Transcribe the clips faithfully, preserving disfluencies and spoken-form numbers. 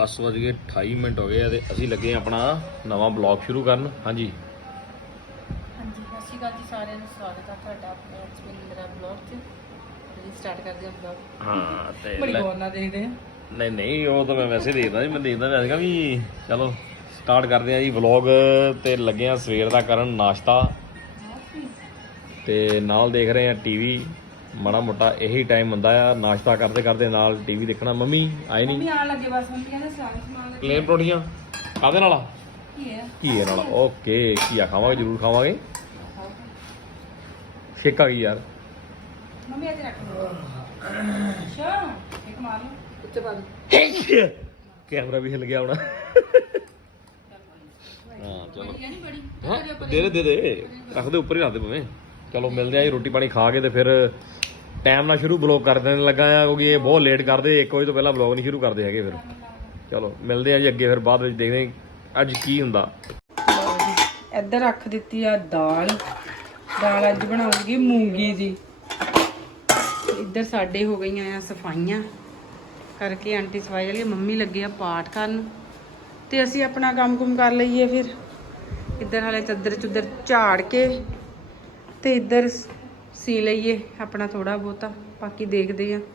दस वज के अठाई मिनट हो गए हैं असी लगे अपना नवा ब्लॉग शुरू करन। हाँ जी हाँ जी सत श्री अकाल जी सारिਆਂ ਨੂੰ स्वागत है ਤੁਹਾਡਾ ਆਪਣੇ ਮੇਰਾ ब्लॉग च ਜੀ ਸਟਾਰਟ ਕਰਦੇ ਹਾਂ ब्लॉग। हाँ ते ਬੜੀ ਗੌਰ ਨਾਲ ਦੇਖਦੇ ਆ। नहीं नहीं वो तो मैं वैसे देखदा जी मैं देखदा वैसे भी चलो स्टार्ट करते हैं जी व्लॉग ते लगे हैं सवेर दा करन नाश्ता ते नाल देख रहे हैं टीवी माड़ा मोटा यही टाइम हुंदा है नाश्ता करते करते नाल टीवी देखना। मम्मी आए नहीं? मम्मी आन लगे बस मम्मी कहंदे सलाम समान प्लेन परोठियां कादे नाल? की है घीए नाल। ओके घीआ खावांगे जरूर खावांगे। छेका की यार मम्मी ऐसे रख दो। अच्छा एक मार लो ਉੱਤੇ ਪਾ ਦੋ। कैमरा भी हिल गया होना। हाँ चलो नहीं बड़ी हाँ दे दे दे दे रख दे ऊपर ही रख दे भावें। चलो मिलते हैं जी रोटी पानी खा के तो फिर टाइम ना शुरू ब्लॉग कर देने लगा है क्योंकि ये बहुत लेट करते एक बजे तो पहला ब्लॉग नहीं शुरू करते है। फिर चलो मिलते हैं जी अगे फिर बाद में देखते हैं अज की हुंदा। ਇੱਧਰ ਰੱਖ ਦਿੱਤੀ ਆ ਦਾਲ। ਦਾਲ ਅੱਜ ਬਣਾਉਂਗੀ ਮੂੰਗੀ ਦੀ। ਇੱਧਰ ਸਾਡੇ ਹੋ ਗਈਆਂ ਆ ਸਫਾਈਆਂ ਕਰਕੇ ਆਂਟੀ ਸਫਾਈ ਵਾਲੀ ਮੰਮੀ ਲੱਗੇ ਆ ਪਾਠ ਕਰਨ ਤੇ ਅਸੀਂ ਆਪਣਾ ਕੰਮ ਕੁਮ ਕਰ ਲਈਏ। ਫਿਰ ਇੱਧਰ ਹਾਲੇ ਚੱਦਰ ਚੁੱਦਰ ਝਾੜ ਕੇ ਤੇ ਇੱਧਰ ਸੀ ਲਈਏ ਆਪਣਾ ਥੋੜਾ ਬਹੁਤਾ ਬਾਕੀ ਦੇਖਦੇ ਆ।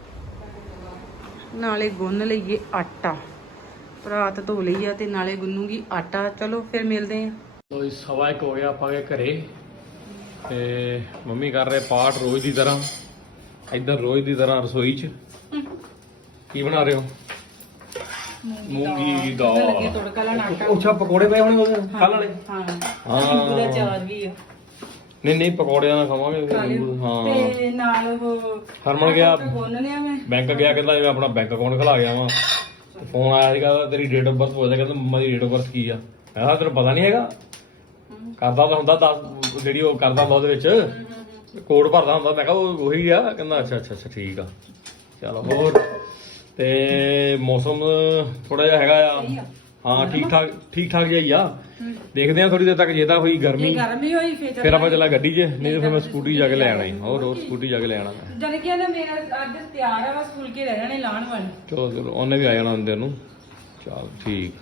ਨਾਲੇ ਗੁੰਨ ਲਈਏ ਆਟਾ ਰਾਤ ਧੋ ਲਈ ਆ ਤੇ ਨਾਲੇ ਗੁੰਨੂਗੀ ਆਟਾ। ਚਲੋ ਫਿਰ ਮਿਲਦੇ ਆ। तो सवा एक हो गया आप गए घरे ते मम्मी कर रहे पाठ रोज की तरह इधर रोज की तरह रसोई च की बना रहे हो? मूंगी की दाल। ਲੱਗੇ ਤੜਕਾ ਲਾਉਣ ਆਟਾ। अच्छा पकौड़े पे होने ਉਹਦੇ ਕੱਲ ਵਾਲੇ। ਹਾਂ ਹਾਂ ਨਿੰਬੂ ਦਾ ਚਾਰ ਵੀ ਆ। ਨਹੀਂ ਨਹੀਂ ਪਕੌੜਿਆਂ ਨਾਲ ਖਾਵਾਂਗੇ। ਹਾਂ ਤੇ ਨਾਲ ਉਹ ਹਰਮਨ ਗਿਆ ਗੁੰਨ ਲਿਆ ਮੈਂ ਬੈਂਕ ਗਿਆ ਕਹਿੰਦਾ ਮੈਂ ਆਪਣਾ ਬੈਂਕ ਅਕਾਊਂਟ ਖਲਾ ਗਿਆ ਵਾਂ। ਫੋਨ ਆਇਆ ਸੀਗਾ ਤੇਰੀ ਡੇਟ ਆਫ ਬਰਥ ਪੁੱਛਦਾ ਕਹਿੰਦਾ ਮੰਮਾ ਦੀ ਡੇਟ ਆਫ ਬਰਥ ਕੀ ਆ? ਮੈਂ ਕਿਹਾ ਤੈਨੂੰ ਪਤਾ ਨਹੀਂ ਹੈਗਾ? ਕਰਦਾ ਤਾਂ ਹੁੰਦਾ ਦਸ ਜਿਹੜੀ ਉਹ ਕਰਦਾ ਹੁੰਦਾ ਉਹਦੇ ਵਿੱਚ ਕੋਡ ਭਰਦਾ ਹੁੰਦਾ। ਮੈਂ ਕਿਹਾ ਉਹ ਉਹੀ ਆ। ਕਹਿੰਦਾ ਅੱਛਾ ਅੱਛਾ ਅੱਛਾ ਠੀਕ ਆ। ਚਲੋ ਹੋਰ ਤੇ ਮੌਸਮ ਥੋੜਾ ਜਿਹਾ ਹੈਗਾ ਆ ਹਾਂ ਠੀਕ ਠਾਕ ਠੀਕ ਠਾਕ ਜਿਹਾ ਹੀ ਆ। ਦੇਖਦੇ ਆ ਥੋੜੀ ਦੇਰ ਤੱਕ ਜੇ ਤਾਂ ਹੋਈ ਗਰਮੀ ਗਰਮੀ ਹੋਈ ਫੇਰ ਫਿਰ ਆਪਾਂ ਚੱਲਾਂ ਗੱਡੀ 'ਚ ਨਹੀਂ ਤਾਂ ਫਿਰ ਮੈਂ ਸਕੂਟੀ ਜਾ ਕੇ ਲੈ ਆਣਾ। ਹੋਰ ਹੋਰ ਸਕੂਟੀ ਜਾ ਕੇ ਲੈ ਆਣਾ। ਜਦ ਕਿ ਨਾ ਮੇਰਾ ਅੱਜ ਤਿਆਰ ਆ ਬਸ ਫੁਲਕੇ ਰਹਿ ਜਾਣੇ ਲਾਣ ਵਾਲੇ। ਚਲੋ ਚਲੋ ਉਹਨੇ ਵੀ ਆ ਜਾਣਾ ਅੰਦਰ ਨੂੰ। ਚਲ ਠੀਕ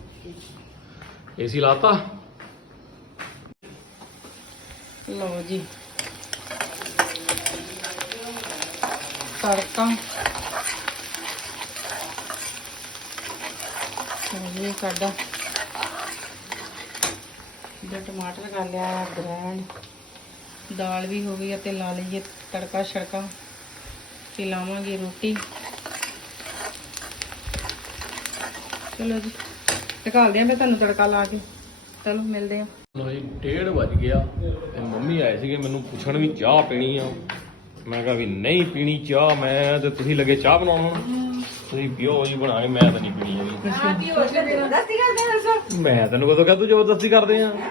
ਏਸੀ ਲਾਤਾ। ਲਓ ਜੀ ਤੜਕਾ ਇਹ ਸਾਡਾ ਜਿਹੜਾ ਟਮਾਟਰ ਕਰ ਲਿਆ ਗ੍ਰੈਂਡ ਦਾਲ ਵੀ ਹੋ ਗਈ ਅਤੇ ਲਾ ਲਈਏ ਤੜਕਾ ਛੜਕਾ ਤੇ ਲਾਵਾਂਗੇ ਰੋਟੀ। ਚਲੋ ਜੀ ਢਕਾਲਦੇ ਆ ਮੈਂ ਤੁਹਾਨੂੰ ਤੜਕਾ ਲਾ ਕੇ। ਚਲੋ ਮਿਲਦੇ ਆ। ਲੋ ਜੀ ਡੇਢ ਵੱਜ ਗਿਆ ਤੇ ਮੰਮੀ ਆਏ ਸੀਗੇ ਮੈਨੂੰ ਪੁੱਛਣ ਵੀ ਚਾਹ ਪੀਣੀ ਆ। ਮੈਂ ਕਿਹਾ ਵੀ ਨਹੀਂ ਪੀਣੀ ਚਾਹ ਮੈਂ ਤੇ ਤੁਸੀਂ ਲੱਗੇ ਚਾਹ ਬਣਾਉਣ। ਹੁਣ ਤੁਸੀਂ ਪੀਓ ਜੀ ਬਣਾ ਕੇ ਮੈਂ ਤਾਂ ਨਹੀਂ ਪੀਣੀ ਹੈਗੀ। ਮੈਂ ਤੈਨੂੰ ਕਦੋਂ ਕਹਿ ਤੂੰ ਜ਼ਬਰਦਸਤੀ ਕਰਦੇ ਆ?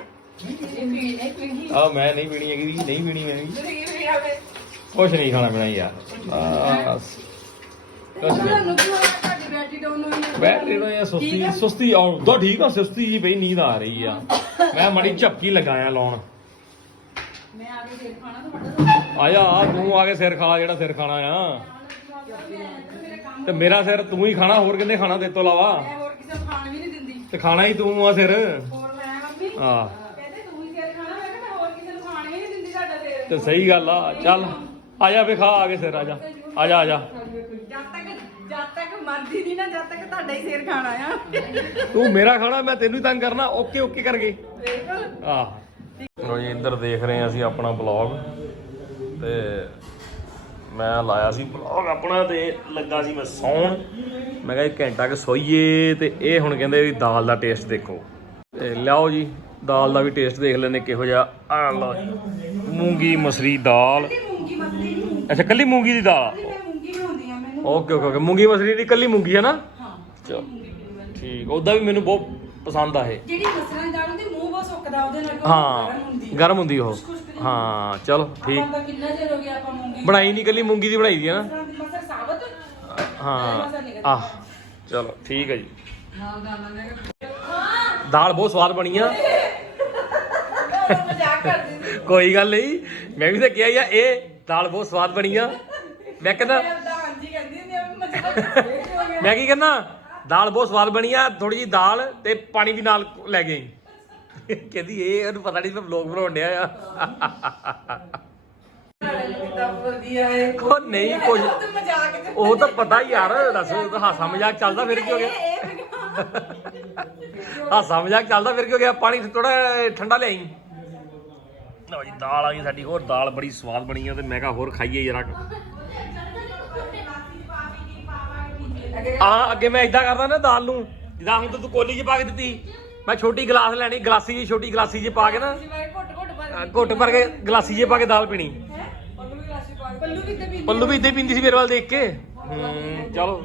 ਆ ਮੈਂ ਨਹੀਂ ਪੀਣੀ ਹੈਗੀ ਨਹੀਂ ਪੀਣੀ ਮੈਂ ਵੀ ਕੁਛ ਨਹੀਂ ਖਾਣਾ ਪੀਣਾ ਯਾਰ ਬਸ ਕੁਛ ਨਹੀਂ। ਬੈਠੇ ਰਹੋ ਯਾਰ ਸੁਸਤੀ ਸੁਸਤੀ ਆਉਂਦਾ ਠੀਕ ਆ ਸੁਸਤੀ ਜੀ ਬਈ ਨੀਂਦ ਆ ਰਹੀ ਆ। ਮੈਂ ਮੜੀ ਝਪਕੀ ਲਗਾਇਆ ਲਾਉਣ। ਮੈਂ ਆ ਕੇ ਸਿਰ ਖਾਣਾ ਤੁਹਾਡਾ ਆਇਆ ਆ ਤੂੰ ਆ ਕੇ ਸਿਰ ਖਾ ਜਿਹੜਾ ਸਿਰ ਖਾਣਾ ਆ ਤੇ ਮੇਰਾ ਸਿਰ ਤੂੰ ਹੀ ਖਾਣਾ ਹੋਰ ਕਿੰਨੇ ਖਾਣਾ ਤੇਰੇ ਤੋਂ ਇਲਾਵਾ? ਮੈਂ ਹੋਰ ਕਿਸੇ ਨੂੰ ਖਾਣ ਵੀ ਨਹੀਂ ਦਿੰਦੀ। ਤੇ ਖਾਣਾ ਹੀ ਤੂੰ ਆ ਸਿਰ। ਹੋਰ ਮੈਂ ਮੰਮੀ ਹਾਂ ਕਹਿੰਦੇ ਤੂੰ ਹੀ ਸਿਰ ਖਾਣਾ। ਮੈਂ ਕਿਹਾ ਮੈਂ ਹੋਰ ਕਿਸੇ ਨੂੰ ਖਾਣ ਵੀ ਨਹੀਂ ਦਿੰਦੀ ਤੁਹਾਡਾ ਸਿਰ। ਤੇ ਸਹੀ ਗੱਲ ਆ। ਚੱਲ ਆ ਜਾ ਵੇ ਖਾ ਆ ਕੇ ਸਿਰ ਆ ਜਾ ਆ ਜਾ ਆ ਜਾ। ਜਦ ਤੱਕ ਜਦ ਤੱਕ ਮਰਦੀ ਨਹੀਂ ਨਾ ਜਦ ਤੱਕ ਤੁਹਾਡਾ ਹੀ ਸਿਰ ਖਾਣਾ ਆ। ਤੂੰ ਮੇਰਾ ਖਾਣਾ ਮੈਂ ਤੈਨੂੰ ਹੀ ਤੰਗ ਕਰਨਾ। ਓਕੇ ਓਕੇ ਕਰਕੇ ਬਿਲਕੁਲ ਆਹ ਲੋ ਜੀ ਇੱਧਰ ਦੇਖ ਰਹੇ ਹਾਂ ਅਸੀਂ ਆਪਣਾ ਬਲੌਗ ਤੇ ਮੈਂ ਲਾਇਆ ਸੀ ਬਲੌਗ ਆਪਣਾ ਤੇ ਲੱਗਾ ਸੀ ਮੈਂ ਸੌਣ। ਮੈਂ ਕਿਹਾ ਇੱਕ ਘੰਟਾ ਕਿ ਸੋਈਏ ਤੇ ਇਹ ਹੁਣ ਕਹਿੰਦੇ ਵੀ ਦਾਲ ਦਾ ਟੇਸਟ ਦੇਖੋ ਤੇ ਲਿਆਓ ਜੀ ਦਾਲ ਦਾ ਵੀ ਟੇਸਟ ਦੇਖ ਲੈਂਦੇ ਕਿਹੋ ਜਿਹਾ। ਆ ਲਓ ਜੀ ਮੂੰਗੀ ਮਸਰੀ ਦਾਲ। ਅੱਛਾ ਕੱਲੀ ਮੂੰਗੀ ਦੀ ਦਾਲ। ਓਕੇ ਓਕੇ ਓਕੇ ਮੂੰਗੀ ਮਸਰੀ ਦੀ ਕੱਲੀ ਮੂੰਗੀ ਹੈ ਨਾ? ਚਲੋ ਠੀਕ। ਉਹਦਾ ਵੀ ਮੈਨੂੰ ਬਹੁਤ ਪਸੰਦ ਆ ਇਹ ਜਿਹੜੀ ਮਸਰਾਂ ਦੀ ਦਾਲ ਹੁੰਦੀ ਮੂੰਹ ਬਹੁਤ ਸੁੱਕਦਾ ਉਹਦੇ ਨਾਲ ਹਾਂ ਗਰਮ ਹੁੰਦੀ ਉਹ। ਹਾਂ ਚਲੋ ਠੀਕ। ਆਪਾਂ ਕਿੰਨਾ ਚਿਰ ਹੋ ਗਿਆ ਆਪਾਂ ਮੂੰਗੀ ਬਣਾਈ ਨਹੀਂ ਕੱਲੀ ਮੂੰਗੀ ਦੀ ਬਣਾਈ ਦੀ ਹੈ ਨਾ? ਮਸਰ ਸਾਬਤ ਹਾਂ ਆਹ ਚਲੋ ਠੀਕ ਹੈ ਜੀ। ਦਾਲ ਬਹੁਤ ਸਵਾਦ ਬਣੀ ਆ। ਮਜ਼ਾਕ ਕਰਦੀ ਸੀ। ਕੋਈ ਗੱਲ ਨਹੀਂ ਮੈਂ ਵੀ ਤਾਂ ਕਿਹਾ ਯਾ ਇਹ ਦਾਲ ਬਹੁਤ ਸਵਾਦ ਬਣੀ ਆ। ਮੈਂ ਕਹਿੰਦਾ ਹਾਂਜੀ ਕਹਿੰਦੀ ਹੁੰਦੀ ਆ ਮਜ਼ਾਕ ਮੈਂ ਕੀ ਕਹਿੰਦਾ ਦਾਲ ਬਹੁਤ ਸਵਾਦ ਬਣੀ ਆ ਥੋੜੀ ਜੀ ਦਾਲ ਤੇ ਪਾਣੀ ਵੀ ਨਾਲ ਲੈ ਗਈ ਕਹਿੰਦੀ ਇਹ ਉਹਨੂੰ ਪਤਾ ਨਹੀਂ ਮੈਂ ਵਲੌਗ ਬਣਾਉਣ ਡਿਆ ਆ ਉਹ ਨਹੀਂ ਕੁਝ ਉਹ ਤਾਂ ਪਤਾ ਯਾਰ ਦੱਸ ਹਾਸਾ ਮਜ਼ਾਕ ਚੱਲਦਾ ਫਿਰ ਕੀ ਹੋ ਗਿਆ ਹਾਸਾ ਮਜ਼ਾਕ ਚੱਲਦਾ ਫਿਰ ਕੀ ਹੋ ਗਿਆ ਪਾਣੀ ਥੋੜਾ ਠੰਡਾ ਲਿਆਈ ਲਓ ਜੀ ਦਾਲ ਆ ਗਈ ਸਾਡੀ ਹੋਰ ਦਾਲ ਬੜੀ ਸਵਾਦ ਬਣੀ ਆ ਤੇ ਮੈਂ ਕਿਹਾ ਹੋਰ ਖਾਈਏ ਜਰਾ ਆ ਅੱਗੇ ਮੈਂ ਇਦਾਂ ਕਰਦਾ ਨਾ ਦਾਲ ਨੂੰ ਜਿੱਦਾਂ ਹੁਣ ਤੂੰ ਕੋਲੀ 'ਚ ਪਾ ਕੇ ਦਿੱਤੀ ਮੈਂ ਛੋਟੀ ਗਲਾਸ ਲੈਣੀ ਗਲਾਸੀ ਜੀ ਛੋਟੀ ਗਲਾਸੀ 'ਚ ਪਾ ਕੇ ਨਾ ਘੁੱਟ ਭਰ ਕੇ ਗਲਾਸੀ 'ਚ ਪਾ ਕੇ ਦਾਲ ਪੀਣੀ ਪੱਲੂ ਵੀ ਇੱਦਾਂ ਪੀਂਦੀ ਸੀ ਮੇਰੇ ਵੱਲ ਦੇਖ ਕੇ ਹੂੰ ਚਲੋ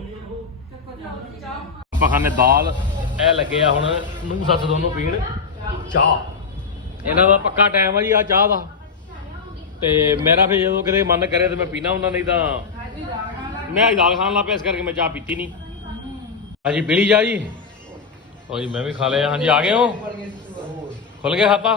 ਆਪਾਂ ਖਾਣੇ ਦਾਲ ਇਹ ਲੱਗੇ ਆ ਹੁਣ ਨੂੰ ਸੱਸ ਦੋਨੋਂ ਪੀਣ ਚਾਹ ਇਹਨਾਂ ਦਾ ਪੱਕਾ ਟਾਈਮ ਆ ਜੀ ਆ ਚਾਹ ਦਾ ਤੇ ਮੇਰਾ ਫਿਰ ਜਦੋਂ ਕਿਤੇ ਮਨ ਕਰੇ ਤੇ ਮੈਂ ਪੀਣਾ ਹੁੰਦਾ ਨਹੀਂ ਤਾਂ ਮੈਂ ਅੱਜ ਦਾਲ ਖਾਣ ਲੱਗ ਪਿਆ ਇਸ ਕਰਕੇ ਮੈਂ ਚਾਹ ਪੀਤੀ ਨਹੀਂ ਹਾਂਜੀ ਪੀਲੀ ਚਾਹ ਜੀ ਓ ਜੀ ਮੈਂ ਵੀ ਖਾ ਲਿਆ ਹਾਂਜੀ ਆ ਗਏ ਹੋ ਖੁੱਲ ਗਿਆ ਖਾਤਾ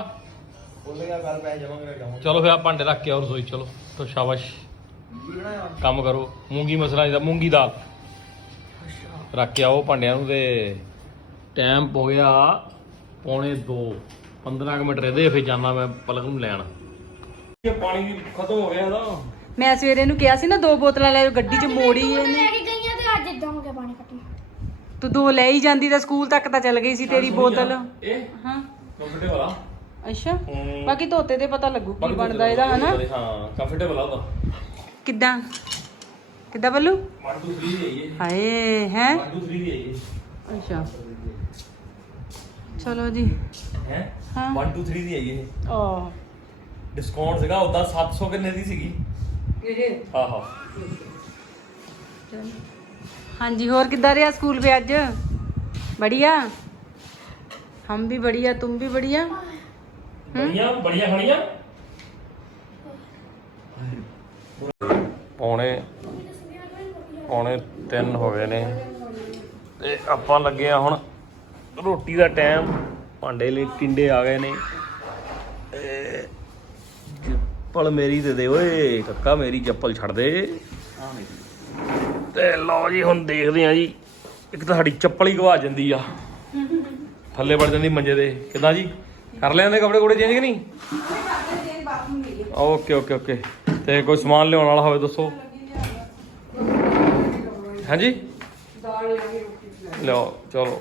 ਚਲੋ ਫਿਰ ਆ ਭਾਂਡੇ ਰੱਖ ਕੇ ਆਓ ਰਸੋਈ ਚਲੋ ਤੋ ਸ਼ਾਬਾਸ਼ ਕੰਮ ਕਰੋ ਮੂੰਗੀ ਮਸਲਾ ਦਾ ਮੂੰਗੀ ਦਾਲ ਰੱਖ ਕੇ ਆਓ ਭਾਂਡਿਆਂ ਨੂੰ ਤੇ ਟਾਈਮ ਹੋ ਗਿਆ ਪੌਣੇ ਦੋ ਪੰਦਰਾਂ ਕੁ ਮਿੰਟ ਰਹਿੰਦੇ ਫਿਰ ਜਾਣਾ ਮੈਂ ਪਲਕ ਨੂੰ ਲੈਣ ਪਾਣੀ ਵੀ ਖਤਮ ਹੋ ਗਿਆ ਇਹਦਾ ਮੈਂ ਸਵੇਰੇ ਨੂੰ ਕਿਹਾ ਸੀ ਨਾ ਦੋ ਬੋਤਲਾਂ ਲੈ ਗੱਡੀ 'ਚ ਮੋੜੀ ਇਹਨੇ ਗਈਆਂ ਤੇ ਅੱਜ ਇਦਾਂ ਹੋ ਗਿਆ ਪਾਣੀ ਖਤਮ ਤੂੰ ਦੋ ਲੈ ਹੀ ਜਾਂਦੀ ਤਾਂ ਸਕੂਲ ਤੱਕ ਤਾਂ ਚੱਲ ਗਈ ਸੀ ਤੇਰੀ ਬੋਤਲ ਇਹ ਹਾਂ ਕੰਫਰਟੇਬਲ ਆ ਅੱਛਾ ਬਾਕੀ ਧੋਤੇ ਤੇ ਪਤਾ ਲੱਗੂ ਕੀ ਬਣਦਾ ਇਹਦਾ ਹਨਾ ਹਾਂ ਕੰਫਰਟੇਬਲ ਆ ਉਹਦਾ ਕਿੱਦਾਂ ਕਿੱਦਾਂ ਬੱਲੂ one two three ਦੀ ਆਈਏ ਹਾਏ ਹੈ one two three ਦੀ ਆਈਏ ਅੱਛਾ ਚਲੋ ਜੀ ਹੈ ਹਾਂ one two three ਦੀ ਆਈਏ ਆਹ ਡਿਸਕਾਊਂਟ ਸੀਗਾ ਉਦਾਂ ਸੱਤ ਸੌ ਕਿੰਨੇ ਦੀ ਸੀਗੀ ਇਹ ਆਹੋ ਹਾਂਜੀ ਹੋਰ ਕਿੱਦਾਂ ਰਿਹਾ ਸਕੂਲ पे ਅੱਜ बढ़िया हम भी बढ़िया तुम भी बढ़िया ਬੜੀਆਂ ਬੜੀਆਂ ਖਾਣੀਆਂ ਪੌਣੇ ਪੌਣੇ ਤਿੰਨ ਹੋ ਗਏ ਨੇ ਤੇ ਆਪਾਂ ਲੱਗੇ ਆ ਹੁਣ ਰੋਟੀ ਦਾ ਟਾਈਮ ਭਾਂਡੇ ਲਈ ਟਿੰਡੇ ਆ ਗਏ ਨੇ ਚੱਪਲ ਮੇਰੀ ਦੇ ਦੇ ਓਏ ਕੱਕਾ ਮੇਰੀ ਚੱਪਲ ਛੱਡ ਦੇ ਤੇ ਲਓ ਜੀ ਹੁਣ ਦੇਖਦੇ ਆ ਜੀ ਇੱਕ ਤਾਂ ਸਾਡੀ ਚੱਪਲ ਹੀ ਗਵਾ ਜਾਂਦੀ ਆ ਥੱਲੇ ਵੜ ਜਾਂਦੀ ਮੰਜੇ ਦੇ ਕਿਦਾਂ ਜੀ ਕਰ ਲਿਆਂਦੇ ਕੱਪੜੇ ਕੋੜੇ ਚੇਂਜ ਕਿ ਨਹੀਂ ਓਕੇ ਓਕੇ ਓਕੇ ਤੇ ਕੋਈ ਸਮਾਨ ਲਿਆਉਣ ਵਾਲਾ ਹੋਵੇ ਦੱਸੋ ਹਾਂਜੀ ਲਿਆਓ ਚਲੋ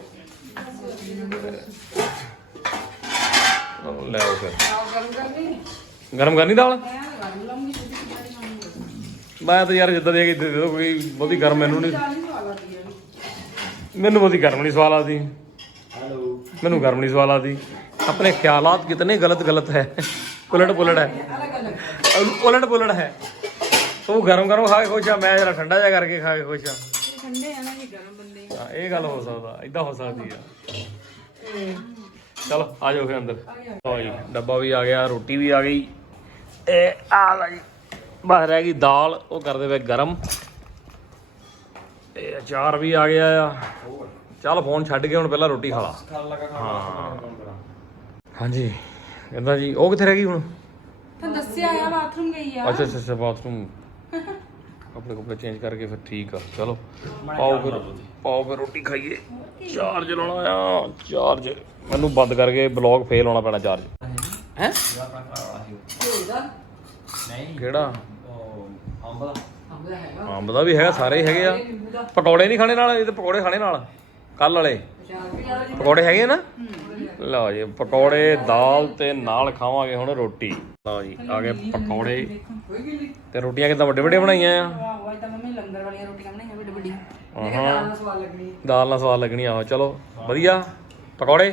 ਲਿਆਓ ਫਿਰ ਗਰਮ ਕਰਨੀ ਦਾਲ ਮੈਂ ਤਾਂ ਯਾਰ ਜਿੱਦਾਂ ਦੇ ਦੇ ਦਿਓ ਕੋਈ ਬਹੁਤੀ ਗਰਮ ਮੈਨੂੰ ਨਹੀਂ ਮੈਨੂੰ ਬਹੁਤੀ ਗਰਮ ਨਹੀਂ ਸਵਾਲ ਆਦੀ ਮੈਨੂੰ ਗਰਮ ਨਹੀਂ ਸਵਾਲ ਆਦੀ अपने ख्यालात कितने गलत गलत है उलट पुलट है उलट पुलट है तू गरम गरम खा के खुश आ मैं जरा ठंडा जा करके खा के खुश आ हाँ ये गल हो सकता इदा हो सकती है चलो आ जाओ फिर अंदर लो जी डब्बा भी आ गया रोटी भी आ गई ए आ ला जी बस रह गई दाल वो कर दे पे गरम ते अचार भी आ गया आ चल फोन छड्ड के हुण पहला रोटी खा ला हाँ ਹਾਂਜੀ ਕਹਿੰਦਾ ਜੀ ਉਹ ਕਿੱਥੇ ਰਹਿ ਗਈ ਹੁਣ ਤਾਂ ਦੱਸਿਆ ਆ ਬਾਥਰੂਮ ਗਈ ਆ ਅੱਛਾ ਅੱਛਾ ਅੱਛਾ ਬਾਥਰੂਮ ਕੱਪੜੇ ਕੱਪੜੇ ਚੇਂਜ ਕਰਕੇ ਫਿਰ ਠੀਕ ਆ ਚਲੋ ਪਾਓ ਫਿਰ ਪਾਓ ਫਿਰ ਰੋਟੀ ਖਾਈਏ ਚਾਰਜ ਲਾਉਣਾ ਆ ਚਾਰਜ ਮੈਨੂੰ ਬੰਦ ਕਰਕੇ ਬਲੌਗ ਫੇਲ ਹੋਣਾ ਪੈਣਾ ਚਾਰਜ ਹੈ ਕਿਹੜਾ ਅੰਬ ਦਾ ਅੰਬ ਦਾ ਵੀ ਹੈਗਾ ਸਾਰੇ ਹੀ ਹੈਗੇ ਆ ਪਕੌੜੇ ਨਹੀਂ ਖਾਣੇ ਨਾਲ ਇਹ ਤਾਂ ਪਕੌੜੇ ਖਾਣੇ ਨਾਲ ਕੱਲ ਵਾਲੇ ਪਕੌੜੇ ਹੈਗੇ ਨਾ ਲਓ ਜੀ ਪਕੌੜੇ ਦਾਲ ਤੇ ਨਾਲ ਖਾਵਾਂਗੇ ਹੁਣ ਰੋਟੀ ਲਓ ਜੀ ਆ ਗਏ ਪਕੌੜੇ ਤੇ ਰੋਟੀਆਂ ਕਿੱਦਾਂ ਵੱਡੇ ਵੱਡੇ ਬਣਾਈਆਂ ਆ ਵਾਹ ਇਹ ਤਾਂ ਮੰਮੀ ਲੰਗਰ ਵਾਲੀਆਂ ਰੋਟੀਆਂ ਬਣਾਈਆਂ ਵੱਡੀ ਵੱਡੀ ਹਾਂ ਸਵਾਦ ਲੱਗਣੀ ਦਾਲ ਨਾਲ ਸਵਾਦ ਲੱਗਣੀ ਆਹੋ ਚਲੋ ਵਧੀਆ ਪਕੌੜੇ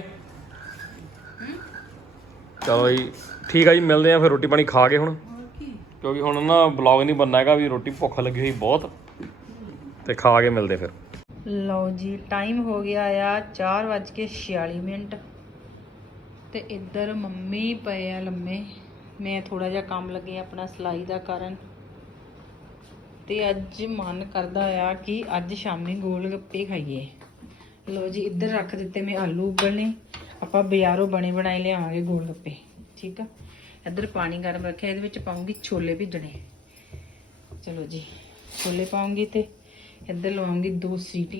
ਚਲੋ ਜੀ ਠੀਕ ਆ ਜੀ ਮਿਲਦੇ ਆ ਫਿਰ ਰੋਟੀ ਪਾਣੀ ਖਾ ਕੇ ਹੁਣ ਕਿਉਂਕਿ ਹੁਣ ਨਾ ਬਲੌਗ ਨਹੀਂ ਬਣਨਾ ਹੈਗਾ ਵੀ ਰੋਟੀ ਭੁੱਖ ਲੱਗੀ ਹੋਈ ਬਹੁਤ ਤੇ ਖਾ ਕੇ ਮਿਲਦੇ ਫਿਰ ਲਓ ਜੀ ਟਾਈਮ ਹੋ ਗਿਆ ਆ ਚਾਰ ਵੱਜ ਕੇ ਛਿਆਲੀ ਮਿੰਟ ਤੇ ਇੱਧਰ ਮੰਮੀ ਪਏ ਆ ਲੰਮੇ ਮੈਂ ਥੋੜਾ ਜਿਹਾ ਕੰਮ ਲੱਗੇ ਆਪਣਾ ਸਿਲਾਈ ਦਾ ਕਰਨ ਤੇ ਅੱਜ ਮਨ ਕਰਦਾ ਆ ਕਿ ਅੱਜ ਸ਼ਾਮੀ ਗੋਲ ਗੱਪੇ ਖਾਈਏ ਲਓ ਜੀ ਇੱਧਰ ਰੱਖ ਦਿੱਤੇ ਮੈਂ ਆਲੂ ਉਬਲਣੇ ਆਪਾਂ ਬਾਜ਼ਾਰੋਂ ਬਣੇ ਬਣਾਏ ਲਿਆਵਾਂਗੇ ਗੋਲ ਗੱਪੇ ਠੀਕ ਆ ਇੱਧਰ ਪਾਣੀ ਗਰਮ ਰੱਖਿਆ ਇਹਦੇ ਵਿੱਚ ਪਾਉਂਗੀ ਛੋਲੇ ਭਿੱਜਣੇ ਚਲੋ ਜੀ ਛੋਲੇ ਪਾਉਂਗੀ ਤੇ ਇੱਧਰ ਲਵਾਉਂਗੀ ਦੋ ਸੀਟੀਆਂ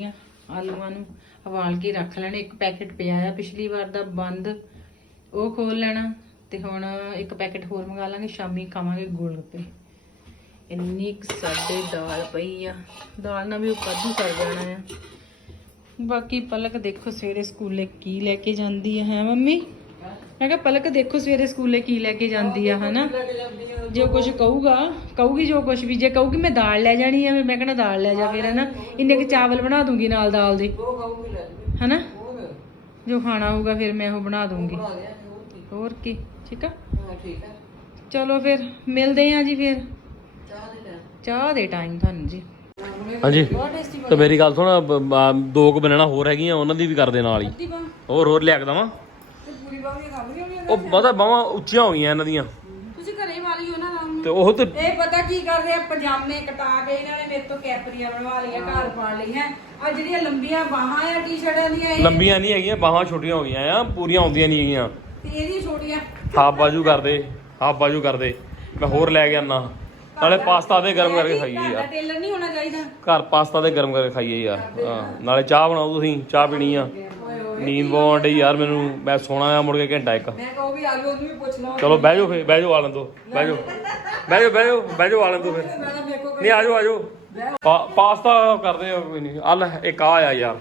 ਆਲੂਆਂ ਨੂੰ ਉਬਾਲ ਕੇ ਰੱਖ ਲੈਣੇ। ਇੱਕ ਪੈਕੇਟ ਪਿਆ ਆ ਪਿਛਲੀ ਵਾਰ ਦਾ ਬੰਦ, ਉਹ ਖੋਲ ਲੈਣਾ। ਤੇ ਹੁਣ ਇੱਕ ਪੈਕੇਟ ਹੋਰ ਮੰਗਾ ਲਾਂਗੇ, ਸ਼ਾਮੀ ਖਾਵਾਂਗੇ ਗੋਲ ਗੱਪੇ। ਇੰਨੀ ਕੁ ਸਾਡੇ ਦਾਲ ਪਈ ਆ, ਦਾਲ ਨਾਲ ਵੀ ਉਹ ਕਾਧੂ ਕਰ ਜਾਣਾ ਆ। ਬਾਕੀ ਪਲਕ ਦੇਖੋ ਸਵੇਰੇ ਸਕੂਲੇ ਕੀ ਲੈ ਕੇ ਜਾਂਦੀ ਆ, ਹੈ ਮੰਮੀ? ਮੈਂ ਕਿਹਾ ਪਲਕ ਦੇਖੋ ਸਵੇਰੇ ਸਕੂਲੇ ਕੀ ਲੈ ਕੇ ਜਾਂਦੀ ਆ, ਹਨਾ? ਜੋ ਕੁਝ ਕਹੂਗਾ ਕਹੂਗੀ, ਜੋ ਕੁਝ ਵੀ, ਜੇ ਕਹੂਗੀ ਮੈਂ ਦਾਲ ਲੈ ਜਾਣੀ ਆ, ਮੈਂ ਕਹਿਣਾ ਦਾਲ ਲੈ ਜਾ ਫਿਰ, ਹਨਾ? ਇੰਨੇ ਕੁ ਚਾਵਲ ਬਣਾ ਦੂੰਗੀ ਨਾਲ ਦਾਲ ਦੇ, ਹਨਾ? ਜੋ ਖਾਣਾ ਹੋਊਗਾ ਫਿਰ ਮੈਂ ਉਹ ਬਣਾ ਦੂੰਗੀ, ਹੋਰ ਕੀ। ਠੀਕ ਆ, ਚਲੋ ਫਿਰ ਮਿਲਦੇ ਆ ਜੀ ਫਿਰ ਚਾਹ ਦੇ ਟਾਈਮ ਤੁਹਾਨੂੰ ਜੀ। ਹਾਂਜੀ ਤੇ ਮੇਰੀ ਗੱਲ ਸੁਣ, ਬ- ਬ- ਦੋ ਕੁ ਬਨਾਣਾ ਹੋਰ ਹੈਗੀਆਂ, ਉਹਨਾਂ ਦੀ ਵੀ ਕਰ ਦੇ ਨਾਲ ਹੀ। ਹੋਰ ਹੋਰ ਲਿਆ ਕੇ ਦਵਾਂ? ਉਹ ਪਤਾ ਬਾਹਾਂ ਉੱਚੀਆਂ ਹੋ ਗਈਆਂ ਇਹਨਾਂ ਦੀਆਂ, ਤੁਸੀਂ ਘਰੇ ਵਾਲੀ ਹੋ ਨਾ ਲਾਉਂ। ਤੇ ਉਹ ਤੇ ਇਹ ਪਤਾ ਕੀ ਕਰਦੇ ਆ, ਪਜਾਮੇ ਕਟਾ ਕੇ ਇਹਨਾਂ ਨੇ ਮੇਰੇ ਤੋਂ ਕੈਪਰੀਆਂ ਬਣਵਾ ਲਈਆਂ, ਘਰ ਪਾ ਲਈਆਂ। ਆ ਜਿਹੜੀਆਂ ਲੰਬੀਆਂ ਬਾਹਾਂ ਆ ਟੀ-ਸ਼ਰਟਾਂ ਦੀਆਂ, ਇਹ ਲੰਬੀਆਂ ਨਹੀਂ ਹੈਗੀਆਂ, ਬਾਹਾਂ ਛੋਟੀਆਂ ਹੋ ਗਈਆਂ ਆ, ਪੂਰੀਆਂ ਆਉਂਦੀਆਂ ਨਹੀਂ ਹੈਗੀਆਂ। ਤੇ ਇਹਦੀਆਂ ਛੋਟੀਆਂ ਹਾਫ ਬਾਜੂ ਕਰਦੇ, ਹਾਫ ਬਾਜੂ ਕਰਦੇ। ਮੈਂ ਹੋਰ ਲੈ ਕੇ ਆਣਾ, ਨਾਲੇ ਪਾਸਤਾ ਤੇ ਗਰਮ ਕਰਕੇ ਖਾਈਏ ਯਾਰ। ਟੇਲਰ ਨਹੀਂ ਹੋਣਾ ਚਾਹੀਦਾ ਘਰ ਪਾਸਤਾ ਤੇ ਗਰਮ ਕਰਕੇ ਖਾਈਏ ਯਾਰ। ਹਾਂ, ਨਾਲੇ ਚਾਹ ਬਣਾਓ, ਤੁਸੀਂ ਚਾਹ ਪੀਣੀ ਆ। ਨੀਂਦ ਬਹੁਤ ਆਉਂਦੀ ਯਾਰ ਮੈਨੂੰ, ਮੈਂ ਸੋਣਾ ਆ ਮੁੜ ਕੇ ਘੰਟਾ ਇੱਕ। ਮੈਂ ਕਹੋ ਵੀ ਆਲੂ ਉਹਨੂੰ ਵੀ ਪੁੱਛ ਲਓ। ਚਲੋ ਬਹਿ ਜਾਓ ਫੇਰ, ਬਹਿ ਜਾਓ, ਆ ਲੈਣ ਦੋ, ਬਹਿ ਜਾਓ ਬਹਿ ਜਾਓ ਬਹਿ ਜਾਓ ਬਹਿ ਜਾਓ, ਆ ਲੈਣ ਦੋ ਫਿਰ। ਨਹੀਂ ਆ ਜਾਓ ਆ ਜਾਓ, ਪਾ- ਪਾਸਤਾ ਕਰਦੇ ਆ, ਕੋਈ ਨਹੀਂ। ਆ ਲੈ ਇੱਕ ਆ ਆ ਯਾਰ,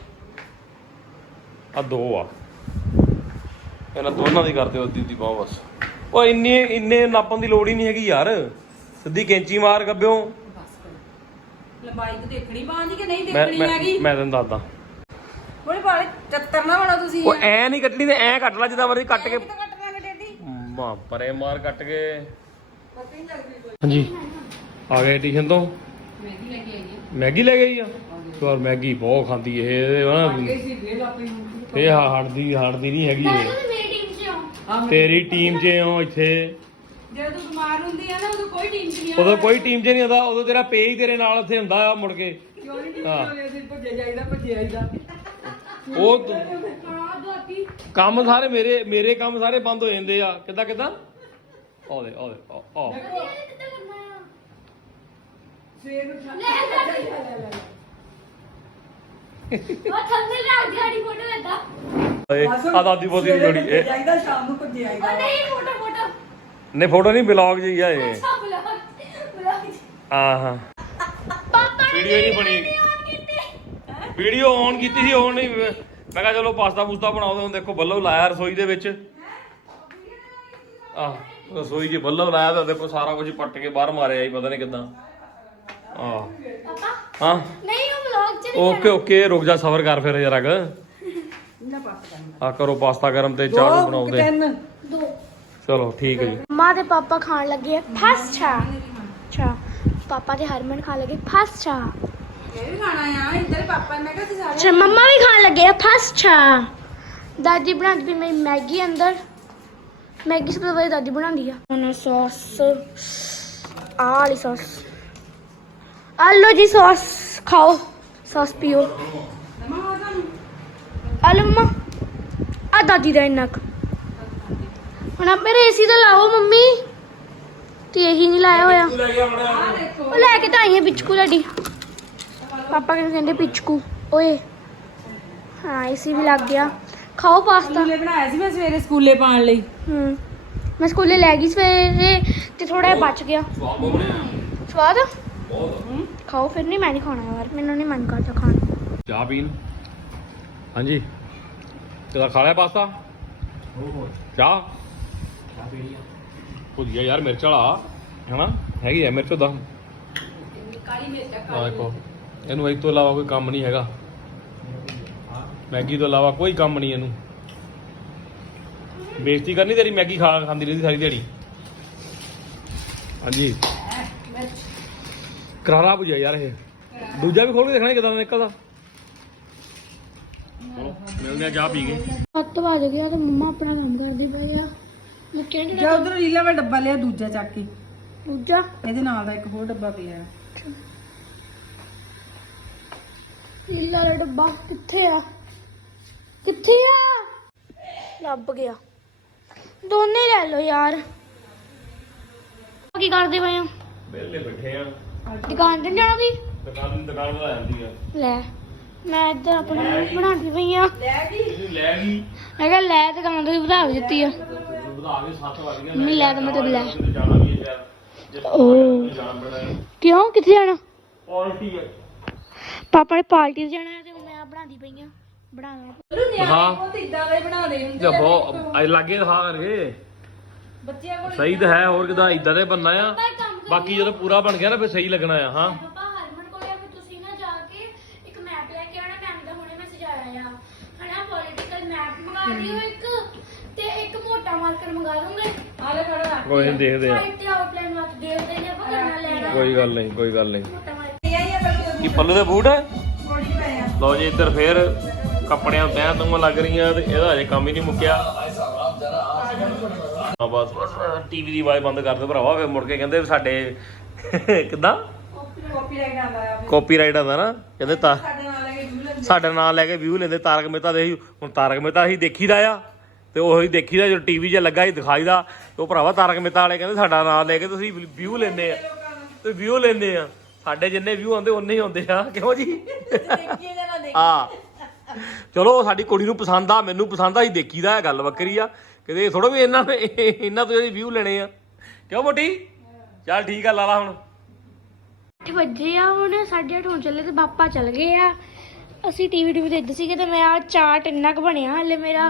ਆ ਦੋ ਆ, ਇਹਨਾਂ ਦੋਨਾਂ ਦੀ ਕਰਦੇ ਹੋ ਅੱਧੀ ਅੱਧੀ ਬਾਹ ਬਸ। ਉਹ ਇੰਨੇ ਇੰਨੇ ਨਾਪਣ ਦੀ ਲੋੜ ਹੀ ਨਹੀਂ ਹੈਗੀ ਯਾਰ, ਸਿੱਧੀ ਕੈਂਚੀ ਮਾਰ ਗੱਬਿਓ। ਲੰਬਾਈ ਤਾਂ ਦੇਖਣੀ ਬਾਂਹ ਦੀ ਕਿ ਨਹੀਂ ਮੈਂ ਦੇਖਣੀ ਮੈਂ ਹੈਗੀ। ਮੈਂ ਤੈਨੂੰ ਦੱਸਦਾ, ਬੜੇ ਭਾਰੇ ਚੱਤਰ ਨਾ ਬਣੋ ਤੁਸੀਂ। ਉਹ ਐ ਨਹੀਂ ਕੱਟਣੀ ਤੇ ਐ ਕੱਟ ਲੈ ਜਿੱਦਾਂ ਮਰਜ਼ੀ ਕੱਟ ਕੇ। ਕਿੱਥੇ ਕੱਟ ਲਾਂਗੇ ਡੇਡੀ? ਮਾਂ ਪਰੇ ਮਾਰ ਕੱਟ ਕੇ। ਪਤਾ ਹੀ ਨਹੀਂ ਲੱਗਦੀ ਕੋਈ। ਹਾਂਜੀ ਆ ਗਏ ਟਿਊਸ਼ਨ ਤੋਂ। ਮੈਗੀ ਲੈ ਕੇ ਆਈ ਹੈ। ਮੈਗੀ ਲੈ ਗਈ ਆ ਯਾਰ, ਮੈਗੀ ਬਹੁਤ ਖਾਂਦੀ ਇਹ ਹਨਾ, ਸੀ ਵੇਲ ਆਪਣੀ ਇਹ ਹਟਦੀ ਹਟਦੀ ਨਹੀਂ ਹੈਗੀ ਇਹ। ਮੇਰੀ ਟੀਮ 'ਚ ਹੋ। ਤੇਰੀ ਟੀਮ 'ਚ ਹੋ ਇੱਥੇ, ਜਦੋਂ ਤੂੰ ਬਿਮਾਰ ਹੁੰਦੀ ਆ ਨਾ ਉਦੋਂ ਕੋਈ ਟੀਮ ਚ ਨਹੀਂ ਉਦੋਂ ਕੋਈ ਟੀਮ 'ਚ ਨਹੀਂ ਹੁੰਦਾ, ਉਦੋਂ ਤੇਰਾ ਪੇ ਹੀ ਤੇਰੇ ਨਾਲ ਉੱਥੇ ਹੁੰਦਾ ਆ ਮੁੜ ਕੇ। ਕਿਉਂ ਨਹੀਂ ਹਾਂ ਅਸੀਂ ਭੱਜਿਆ ਜਾਈਦਾ ਭੱਜਿਆ ਜਾਈਦਾ। ਉਹ ਤੂੰ- ਹਾਂ ਦੋਤੀ ਕੰਮ ਸਾਰੇ ਮੇਰੇ ਮੇਰੇ ਕੰਮ ਸਾਰੇ ਬੰਦ ਹੋ ਜਾਂਦੇ ਆ। ਕਿੱਦਾਂ ਕਿੱਦਾਂ ਆ ਦੇ ਆ ਦੇ ਆ ਆ। ਕਿੱਦਾਂ ਕਰਨਾ ਆ? ਸਵੇਰ ਨੂੰ ਉਹ ਥੰਬਨੇਲ ਰੱਖ ਦਿਹਾੜੀ ਫੋਟੋ ਲੈਂਦਾ। ਏ ਆ ਦਾਦੀ ਬੋਦੀ ਦੀ ਜੋੜੀ ਇਹ ਜਾਈਦਾ, ਸ਼ਾਮ ਨੂੰ ਭੱਜਿਆ ਉਹ ਜਾਈਦਾ। ਨਹੀਂ ਫੋਟੋ ਫੋਟੋ ਨਹੀਂ ਫੋਟੋ ਨਹੀਂ ਬਲੌਗ ਜੀ ਆ ਇਹ। ਅੱਛਾ ਬਲੌਗ ਬਲੌਗ ਹਾਂ ਹਾਂ ਪਾਪਾ ਨੇ ਵੀਡੀਓ ਨਹੀਂ ਬਣੀ, ਆਨ ਕੀਤੇ। ਵੀਡੀਓ ਔਨ ਕੀਤੀ ਸੀ, ਔਨ ਨਹੀਂ। ਮੈਂ ਕਿਹਾ ਚਲੋ ਪਾਸਤਾ ਪੂਸਤਾ ਬਣਾਓ। ਹੁਣ ਦੇਖੋ ਬੱਲਬ ਲਾਇਆ ਰਸੋਈ ਦੇ ਵਿੱਚ, ਆਹ ਰਸੋਈ 'ਚ ਬੱਲਬ ਲਾਇਆ ਤਾਂ ਦੇਖੋ ਸਾਰਾ ਕੁਝ ਪੱਟ ਕੇ ਬਾਹਰ ਮਾਰਿਆ ਜੀ, ਪਤਾ ਨਹੀਂ ਕਿੱਦਾਂ। ਆਹ ਪਾਪਾ ਹਾਂ ਨਹੀਂ ਉਹ ਵਲੌਗ 'ਚ ਓਕੇ ਓਕੇ, ਰੁਕ ਜਾ, ਸਬਰ ਕਰ ਫਿਰ ਜਰਾ ਕੁ। ਆ ਕਰੋ ਪਾਸਤਾ ਗਰਮ ਤੇ ਚਾਹ ਨੂੰ ਬਣਾਓ ਤੇ। ਦੋ। ਚਲੋ ਠੀਕ ਹੈ ਜੀ। ਮਾਂ ਤੇ ਪਾਪਾ ਖਾਣ ਲੱਗੇ ਪਾਸਤਾ। ਅੱਛਾ ਪਾਪਾ ਤੇ ਹਰਮਨ ਖਾਣ ਲੱਗੇ ਪਾਸਤਾ। ਇਹ ਵੀ ਖਾਣਾ ਆ ਇੱਧਰ ਪਾਪਾ, ਮੈਂ ਕਿਹਾ ਤੁਸੀਂ ਸਾਰੇ। ਅੱਛਾ ਮੰਮਾ ਵੀ ਖਾਣ ਲੱਗੇ ਪਾਸਤਾ। ਦਾਦੀ ਬਣਾਉਂਦੀ ਪਈ ਮੇਰੀ ਮੈਗੀ ਅੰਦਰ। ਮੈਗੀ ਸਭ ਤੋਂ ਵਧੀਆ ਦਾਦੀ ਬਣਾਉਂਦੀ ਆ। ਹੁਣ ਸੌਸ, ਆਹ ਵਾਲੀ ਸੌਸ। ਆਲੋ ਜੀ ਸੌਸ ਖਾਓ, ਸੌਸ ਪੀਓ। ਨਮਾ ਹੋਰ ਤੁਹਾਨੂੰ ਆਲੋ ਮੰਮਾ, ਆ ਦਾਦੀ ਦਾ ਇੰਨਾ ਕੁ। ਹੁਣ ਆਪੇ ਏਸੀ ਤਾਂ ਲਾਓ ਮੰਮੀ, ਤੇ ਇਹੀ ਨਹੀਂ ਲਾਇਆ ਹੋਇਆ। ਉਹ ਲੈ ਕੇ ਤਾਂ ਆਈ ਹੈ ਪਿਚਕੂ ਤੁਹਾਡੀ। ਪਾਪਾ ਕਿਹਨੂੰ ਕਹਿੰਦੇ ਪਿਚਕੂ ਓਏ। ਹਾਂ ਏਸੀ ਵੀ ਲੱਗ ਗਿਆ। ਖਾਓ ਪਾਸਤਾ। ਸਕੂਲੇ ਬਣਾਇਆ ਸੀ ਮੈਂ ਸਵੇਰੇ ਸਕੂਲੇ ਪਾਣ ਲਈ। ਹੂੰ ਮੈਂ ਸਕੂਲੇ ਲੈ ਗਈ ਸਵੇਰੇ ਤੇ ਥੋੜਾ ਜਿਹਾ ਬਚ ਗਿਆ। ਸਵਾਦ ਖਾਓ ਫਿਰ। ਨਹੀਂ ਮੈਂ ਨਹੀਂ ਖਾਣਾ ਯਾਰ, ਮੈਨੂੰ ਨਹੀਂ ਮਨ ਕਰਦਾ ਖਾਣ ਨੂੰ। ਚਾਹ ਪੀਣ। ਹਾਂਜੀ ਤੇਰਾ ਖਾ ਲਿਆ ਪਾਸਤਾ? ਚਾਹ ਚਾਹ ਪੀਣੀ ਆ। ਭੁੱਜਿਆ ਯਾਰ ਮਿਰਚ ਵਾਲਾ ਹੈਨਾ, ਹੈਗੀ ਆ ਮਿਰਚ ਉਹਦਾ। ਕਾਲੀ ਮਿਰਚ ਆ ਦੇਖੋ, ਇਹਨੂੰ ਇਸ ਤੋਂ ਇਲਾਵਾ ਕੋਈ ਕੰਮ ਨਹੀਂ ਹੈਗਾ। ਮੈਗੀ ਤੋਂ ਇਲਾਵਾ ਕੋਈ ਕੰਮ ਨਹੀਂ ਇਹਨੂੰ। ਬੇਇੱਜ਼ਤੀ ਕਰਨੀ ਤੇਰੀ, ਮੈਗੀ ਖਾ ਖਾਂਦੀ ਰਹਿੰਦੀ ਸਾਰੀ ਦਿਹਾੜੀ। ਹਾਂਜੀ ਕਰਾਰਾ ਭੁਜਿਆ ਯਾਰ ਇਹ। ਦੂਜਾ ਵੀ ਖੋਲ ਕੇ ਦੇਖਣਾ ਕਿਦਾਂ ਨਿਕਲਦਾ। ਚਲੋ ਮਿਲਦੇ ਆ ਚਾਹ ਪੀ ਕੇ। ਸੱਤ ਵੱਜ ਗਿਆ ਤੇ ਮੰਮਾ ਆਪਣਾ ਕੰਮ ਕਰਦੇ ਪਏ ਆ। ਮੁੱਕਿਆ ਨੀ ਜਾ ਉਧਰ ਰੀਲਾ ਮੈਂ ਡੱਬਾ ਲਿਆ ਦੂਜਾ ਚੱਕ ਕੇ। ਦੂਜਾ ਇਹਦੇ ਨਾਲ ਦਾ ਇੱਕ ਹੋਰ ਡੱਬਾ ਪਿਆ। ਲੀਲਾ ਦਾ ਡੱਬਾ ਕਿੱਥੇ ਆ? ਕਿੱਥੇ ਆ? ਲੱਭ ਗਿਆ। ਦੋਨੇ ਲੈ ਲਓ ਯਾਰ। ਕੀ ਕਰਦੇ ਪਏ ਹੋ? ਵਿਹਲੇ ਬੈਠੇ ਆ। ਦੁਕਾਨ ਤੇ ਨੀ ਜਾਣਾ ਤੁਸੀਂ? ਦੁਕਾਨ ਦੁਕਾਨ ਵਧਾ ਜਾਂਦੀ ਆ। ਲੈ ਮੈਂ ਇੱਧਰ ਆਪਣੀ ਬਣਾਉਂਦੀ ਪਈ ਆ ਲੈ ਗਈ ਲੈ ਗਈ ਮੈਂ ਕਿਹਾ ਲੈ ਤੇ ਕੰਮ ਤੁਸੀਂ ਵਧਾ ਵੀ ਦਿੱਤੀ ਆ ਵਧਾ ਕੇ ਸੱਤ ਵਜ ਗਿਆ ਮੰਮੀ ਲੈ ਤਾਂ ਮਤਲਬ ਲੈ ਜਾਣਾ ਵੀ ਹੈ ਯਾਰ ਓ ਜਾਣਾ ਬੜਾ ਕਿਉਂ ਕਿੱਥੇ ਜਾਣਾ ਕੁਆਲਿਟੀ ਹੈ ਪਾਪਾ ਨੇ ਪਾਰਟੀ ਤੇ ਜਾਣਾ ਤੇ ਮੈਂ ਬਣਾਉਂਦੀ ਪਈ ਆ ਬਣਾ ਲਾਂ ਹਾਂ ਉਹ ਤੇ ਇਦਾਂ ਦੇ ਬਣਾਉਂਦੇ ਹੁੰਦੇ ਜੇ ਬਹੁਤ ਅੱਜ ਲੱਗੇ ਦਿਖਾ ਕਰਕੇ ਬੱਚਿਆਂ ਕੋਲ ਸਹੀ ਤਾਂ ਹੈ ਹੋਰ ਕਿਦਾਂ ਇਦਾਂ ਦੇ ਬੰਨਾ ਆ ਬਾਕੀ ਜਦੋਂ ਪੂਰਾ ਬਣ ਗਿਆ ਨਾ ਫਿਰ ਸਹੀ ਲੱਗਣਾ ਆ ਹਾਂ ਪਾਪਾ ਹਰਮਨ ਕੋਲੇ ਵੀ ਤੁਸੀਂ ਨਾ ਜਾ ਕੇ ਇੱਕ ਮੈਪ ਲੈ ਕੇ ਆਣਾ ਮੈਮ ਦਾ ਹੁਣੇ ਮੈਸੇਜ ਆਇਆ ਆ ਹਨਾ ਪੋਲੀਟੀਕਲ ਮੈਪ ਮੰਗਾ ਦਿਓ ਇੱਕ ਤੇ ਇੱਕ ਮੋਟਾ ਮਾਰਕਰ ਮੰਗਾ ਦੋਗੇ ਆਲੇ ਖੜਾ ਕੋਈ ਨਹੀਂ ਦੇਖਦੇ ਆ ਵਾਈਟ ਤੇ ਆਊਟਲਾਈਨ ਮਾਰਕ ਦੇਖਦੇ ਨੇ ਆਪਾਂ ਕਰਨਾ ਲੈਣਾ ਕੋਈ ਗੱਲ ਨਹੀਂ ਕੋਈ ਗੱਲ ਨਹੀਂ ਮੋਟਾ ਮਾਰਕਰ ਕੀ ਪੱਲੂ ਦੇ ਬੂਟ ਹੈ ਥੋੜੀ ਪਏ ਆ ਲਓ ਜੀ ਇੱਧਰ ਫੇਰ ਕੱਪੜਿਆਂ ਤੈਂ ਤੁੰਮ ਲੱਗ ਰਹੀਆਂ ਤੇ ਇਹਦਾ ਅਜੇ ਕੰਮ ਹੀ ਨਹੀਂ ਮੁੱਕਿਆ ਆ ਬਸ ਟੀਵੀ ਦੀ ਆਵਾਜ਼ ਬੰਦ ਕਰ ਦਿਓ ਭਰਾਵਾ ਫੇਰ ਮੁੜ ਕੇ ਕਹਿੰਦੇ ਵੀ ਸਾਡੇ ਕਿੱਦਾਂ ਕਾਪੀਰਾਈਟ ਆਉਂਦਾ ਆ ਕਾਪੀਰਾਈਟ ਆਉਂਦਾ ਨਾ ਕਹਿੰਦੇ ਤਾਂ ਸਾਡੇ ਨਾਲ ਲੈ ਕੇ ਜੂ ਲੈਂਦੇ ਸਾਡਾ ਨਾਂ ਲੈ ਕੇ ਵਿਊ ਲੈਂਦੇ ਤਾਰਕ ਮਹਿਤਾ ਦੇ ਹੀ ਹੁਣ ਤਾਰਕ ਮਹਿਤਾ ਅਸੀਂ ਦੇਖੀਦਾ ਆ ਤੇ ਉਹੀ ਦੇਖੀਦਾ ਜੋ ਟੀਵੀ 'ਚ ਲੱਗਾ ਸੀ ਦਿਖਾਈਦਾ ਤੇ ਉਹ ਭਰਾਵਾ ਤਾਰਕ ਮਹਿਤਾ ਵਾਲੇ ਕਹਿੰਦੇ ਸਾਡਾ ਨਾਂ ਲੈ ਕੇ ਤੁਸੀਂ ਵਿਊ ਲੈਂਦੇ ਆ ਤੇ ਵਿਊ ਲੈਂਦੇ ਆ ਸਾਡੇ ਜਿੰਨੇ ਵਿਊ ਆਉਂਦੇ ਉਨੇ ਹੀ ਆਉਂਦੇ ਆ ਕਿਉਂ ਜੀ ਦੇਖੀਏ ਜਾਂ ਨਾ ਦੇਖੀਏ ਹਾਂ ਚਲੋ ਸਾਡੀ ਕੁੜੀ ਨੂੰ ਪਸੰਦ ਆ ਮੈਨੂੰ ਪਸੰਦ ਆ ਅਸੀਂ ਦੇਖੀਦਾ ਹੈ ਗੱਲ ਵੱਖਰੀ ਆ ਕਿਤੇ ਇਹ ਥੋੜਾ ਵੀ ਇਹਨਾਂ ਨੇ ਇਹਨਾਂ ਤੋਂ ਅਸੀਂ ਵਿਊ ਲੈਣੇ ਆ ਕਿਉਂ ਮੋਟੀ ਚੱਲ ਠੀਕ ਆ ਲਾ ਲਾ ਹੁਣ ਅੱਠ ਵਜੇ ਆ ਹੁਣ ਸਾਢੇ ਅੱਠ ਹੋਣ ਚੱਲੇ ਤੇ ਪਾਪਾ ਚੱਲ ਗਏ ਆ ਅਸੀਂ ਟੀਵੀ ਟੀਵੀ ਦੇਖਦੇ ਸੀਗੇ ਤੇ ਮੈਂ ਆ ਚਾਟ ਇੰਨਾ ਕੁ ਬਣਿਆ ਹਲੇ ਮੇਰਾ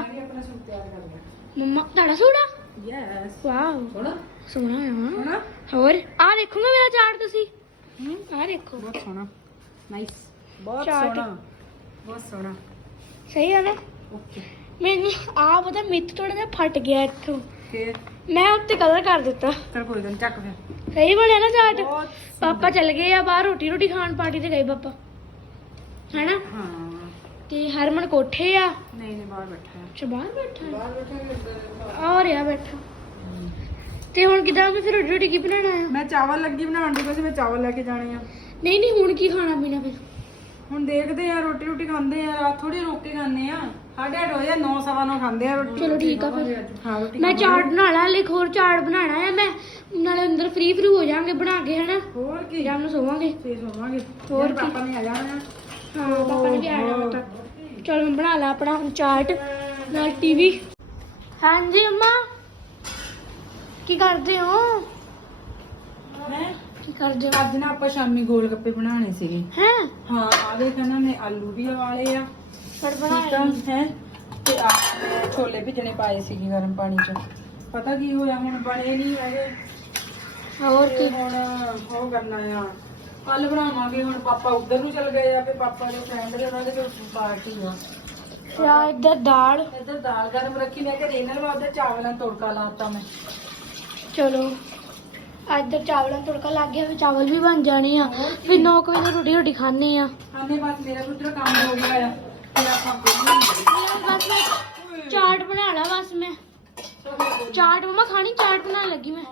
ਮੰਮਾ ਤੁਹਾਡਾ ਸੂਟ ਆ ਯੈਸ ਵਾਓ ਸੋਹਣਾ ਸੋਹਣਾ ਆ ਸੋਹਣਾ ਹੋਰ ਆ ਦੇਖੋਗੇ ਮੇਰਾ ਚਾਟ ਤੁਸੀਂ ਹੂੰ ਆ ਦੇਖੋ ਬਹੁਤ ਸੋਹਣਾ ਨਾਈਸ ਬਹੁਤ ਚਾਟ। ਸੋਹਣਾ ਬਹੁਤ ਸੋਹਣਾ ਸਹੀ ਆ ਨਾ ਓਕੇ ਮੈਨੂੰ ਆ ਪਤਾ ਮਿੱਤ ਥੋੜਾ ਜਿਹਾ ਫਟ ਗਿਆ ਇੱਥੋਂ ਫੇਰ ਮੈਂ ਉੱਤੇ ਕਲਰ ਕਰ ਦਿੱਤਾ ਚਲ ਕੋਈ ਗੱਲ ਨੀ, ਚੱਕ ਫਿਰ ਸਹੀ ਬਣਿਆ ਨਾ ਚਾਟ ਬਹੁਤ ਪਾਪਾ ਚੱਲ ਗਏ ਆ ਬਾਹਰ ਰੋਟੀ ਰੋਟੀ ਖਾਣ ਪਾਰਟੀ ਤੇ ਗਏ ਪਾਪਾ ਹੈਨਾ ਹਾਂ ਤੇ ਹਰਮਨ ਕੋਠੇ ਆ ਨਹੀਂ ਨਹੀਂ ਬਾਹਰ ਬੈਠਾ ਹੈ ਅੱਛਾ ਬਾਹਰ ਬੈਠਾ ਹੈ ਬਾਹਰ ਬੈਠਾ ਆ ਰਿਹਾ ਬੈਠਾ ਤੇ ਹੁਣ ਕਿਦਾਂ ਮੈਂ ਫਿਰ ਰੋਟੀ ਰੋਟੀ ਕੀ ਬਣਾਉਣਾ ਆ ਮੈਂ ਚਾਵਲ ਲੱਗੀ ਬਣਾਉਣ ਦੀ ਕੋਸ਼ਿਸ਼ ਮੈਂ ਚਾਵਲ ਲੈ ਕੇ ਜਾਣੇ ਆ ਨਹੀਂ ਨਹੀਂ ਹੁਣ ਕੀ ਖਾਣਾ ਪੀਣਾ ਫਿਰ ਹੁਣ ਦੇਖਦੇ ਆ ਰੋਟੀ ਰੋਟੀ ਖਾਂਦੇ ਆ ਰਾਤ ਥੋੜੀ ਰੋਕ ਕੇ ਖਾਂਦੇ ਆ ਸਾਢੇ ਅੱਠ ਵਜੇ ਨੌ ਸਵਾ ਨੌ ਖਾਂਦੇ ਆ ਰੋਟੀ ਚਲੋ ਠੀਕ ਆ ਫਿਰ ਹਾਂ ਰੋਟੀ ਮੈਂ ਚਾਟ ਬਣਾ ਲਾਂ ਹਲੇ ਇੱਕ ਹੋਰ ਚਾਟ ਬਣਾਉਣਾ ਹੈ ਮੈਂ ਨਾਲੇ ਅੰਦਰ ਫ੍ਰੀ ਫ੍ਰੀ ਹੋ ਜਾਾਂਗੇ ਬਣਾ ਕੇ ਹਨਾ ਹੋਰ ਕੀ ਸ਼ਾਮ ਨੂੰ ਸੋਵਾਂਗੇ ਫੇਰ ਹੋਵਾਂਗੇ ਹੋਰ ਹੋਰ ਕੀ? ਪਾਪਾ ਨੇ ਆ ਜਾਣਾ ਆ। ਹਾਂ ਪਾਪਾ ਨੇ ਵੀ ਆ ਜਾਣਾ ਤਾਂ ਚਲ ਮੈਂ ਬਣਾ ਲਾ ਆਪਣਾ ਹੁਣ ਚਾਟ ਨਾਲ ਟੀਵੀ ਹਾਂਜੀ ਅੰਮਾ ਕੀ ਕਰਦੇ ਹੋ ਹੈਂ? ਕੀ ਕਰਦੇ ਹੋ ਅੱਜ ਨਾ ਆਪਾਂ ਸ਼ਾਮੀ ਗੋਲ ਗੱਪੇ ਬਣਾਉਣੇ ਸੀਗੇ ਹੈ ਹਾਂ ਆ ਦੇਖ ਇਹਨਾਂ ਨੇ ਆਲੂ ਵੀ ਵਾਲੇ ਆ ਪਰ ਠੀਕ ਬਣਾਇਆ ਆ ਹੈ ਤੇ ਆ ਮੈਂ ਛੋਲੇ ਭਿੱਜਣੇ ਪਾਏ ਸੀਗੇ ਗਰਮ ਪਾਣੀ ਚ ਪਤਾ ਕੀ ਹੋਇਆ ਹੁਣ ਬਣੇ ਨਹੀਂ ਹੈਗੇ ਹੋਰ ਤੇ ਕੀ ਹੁਣ ਉਹ ਕਰਨਾ ਆ ਕੱਲ ਬਣਾਵਾਂਗੇ ਹੁਣ ਪਾਪਾ ਉਧਰ ਨੂੰ ਚਲ ਗਏ ਆ ਤੇ ਪਾਪਾ ਦੇ ਫਰੈਂਡ ਦੇ ਉਹਨਾਂ ਦੇ ਕੋਲ ਪਾਰਟੀ ਆ ਯਾ ਇੱਧਰ ਦਾਲ ਇੱਧਰ ਦਾਲ ਗਰਮ ਰੱਖੀ ਮੈਂ ਕਿ ਇਹਨਾਂ ਨੂੰ ਉਧਰ ਚਾਵਲਾਂ ਦਾ ਤੜਕਾ ਲਾਤਾ ਮੈਂ ਚਲੋ ਇੱਧਰ ਚਾਵਲਾਂ ਦਾ ਤੜਕਾ ਲੱਗ ਗਿਆ ਫਿਰ ਚਾਵਲ ਵੀ ਬਣ ਜਾਣੇ ਆ ਫਿਰ ਨੌ ਕੁ ਵਜੇ ਰੋਟੀ ਰੋਟੀ ਖਾਣੇ ਆ ਆਨੇ ਬਸ ਮੇਰਾ ਪੁੱਤਰ ਕੰਮ ਹੋ ਗਿਆ ਆ ਫਿਰ ਆਪਾਂ ਕੋਈ ਬਸ ਮੈਂ ਚਾਟ ਬਣਾ ਲਾ ਬਸ ਮੈਂ ਚਾਟ ਮਮਾ ਖਾਣੀ ਚਾਟ ਬਣਾਉਣ ਲੱਗੀ ਮੈਂ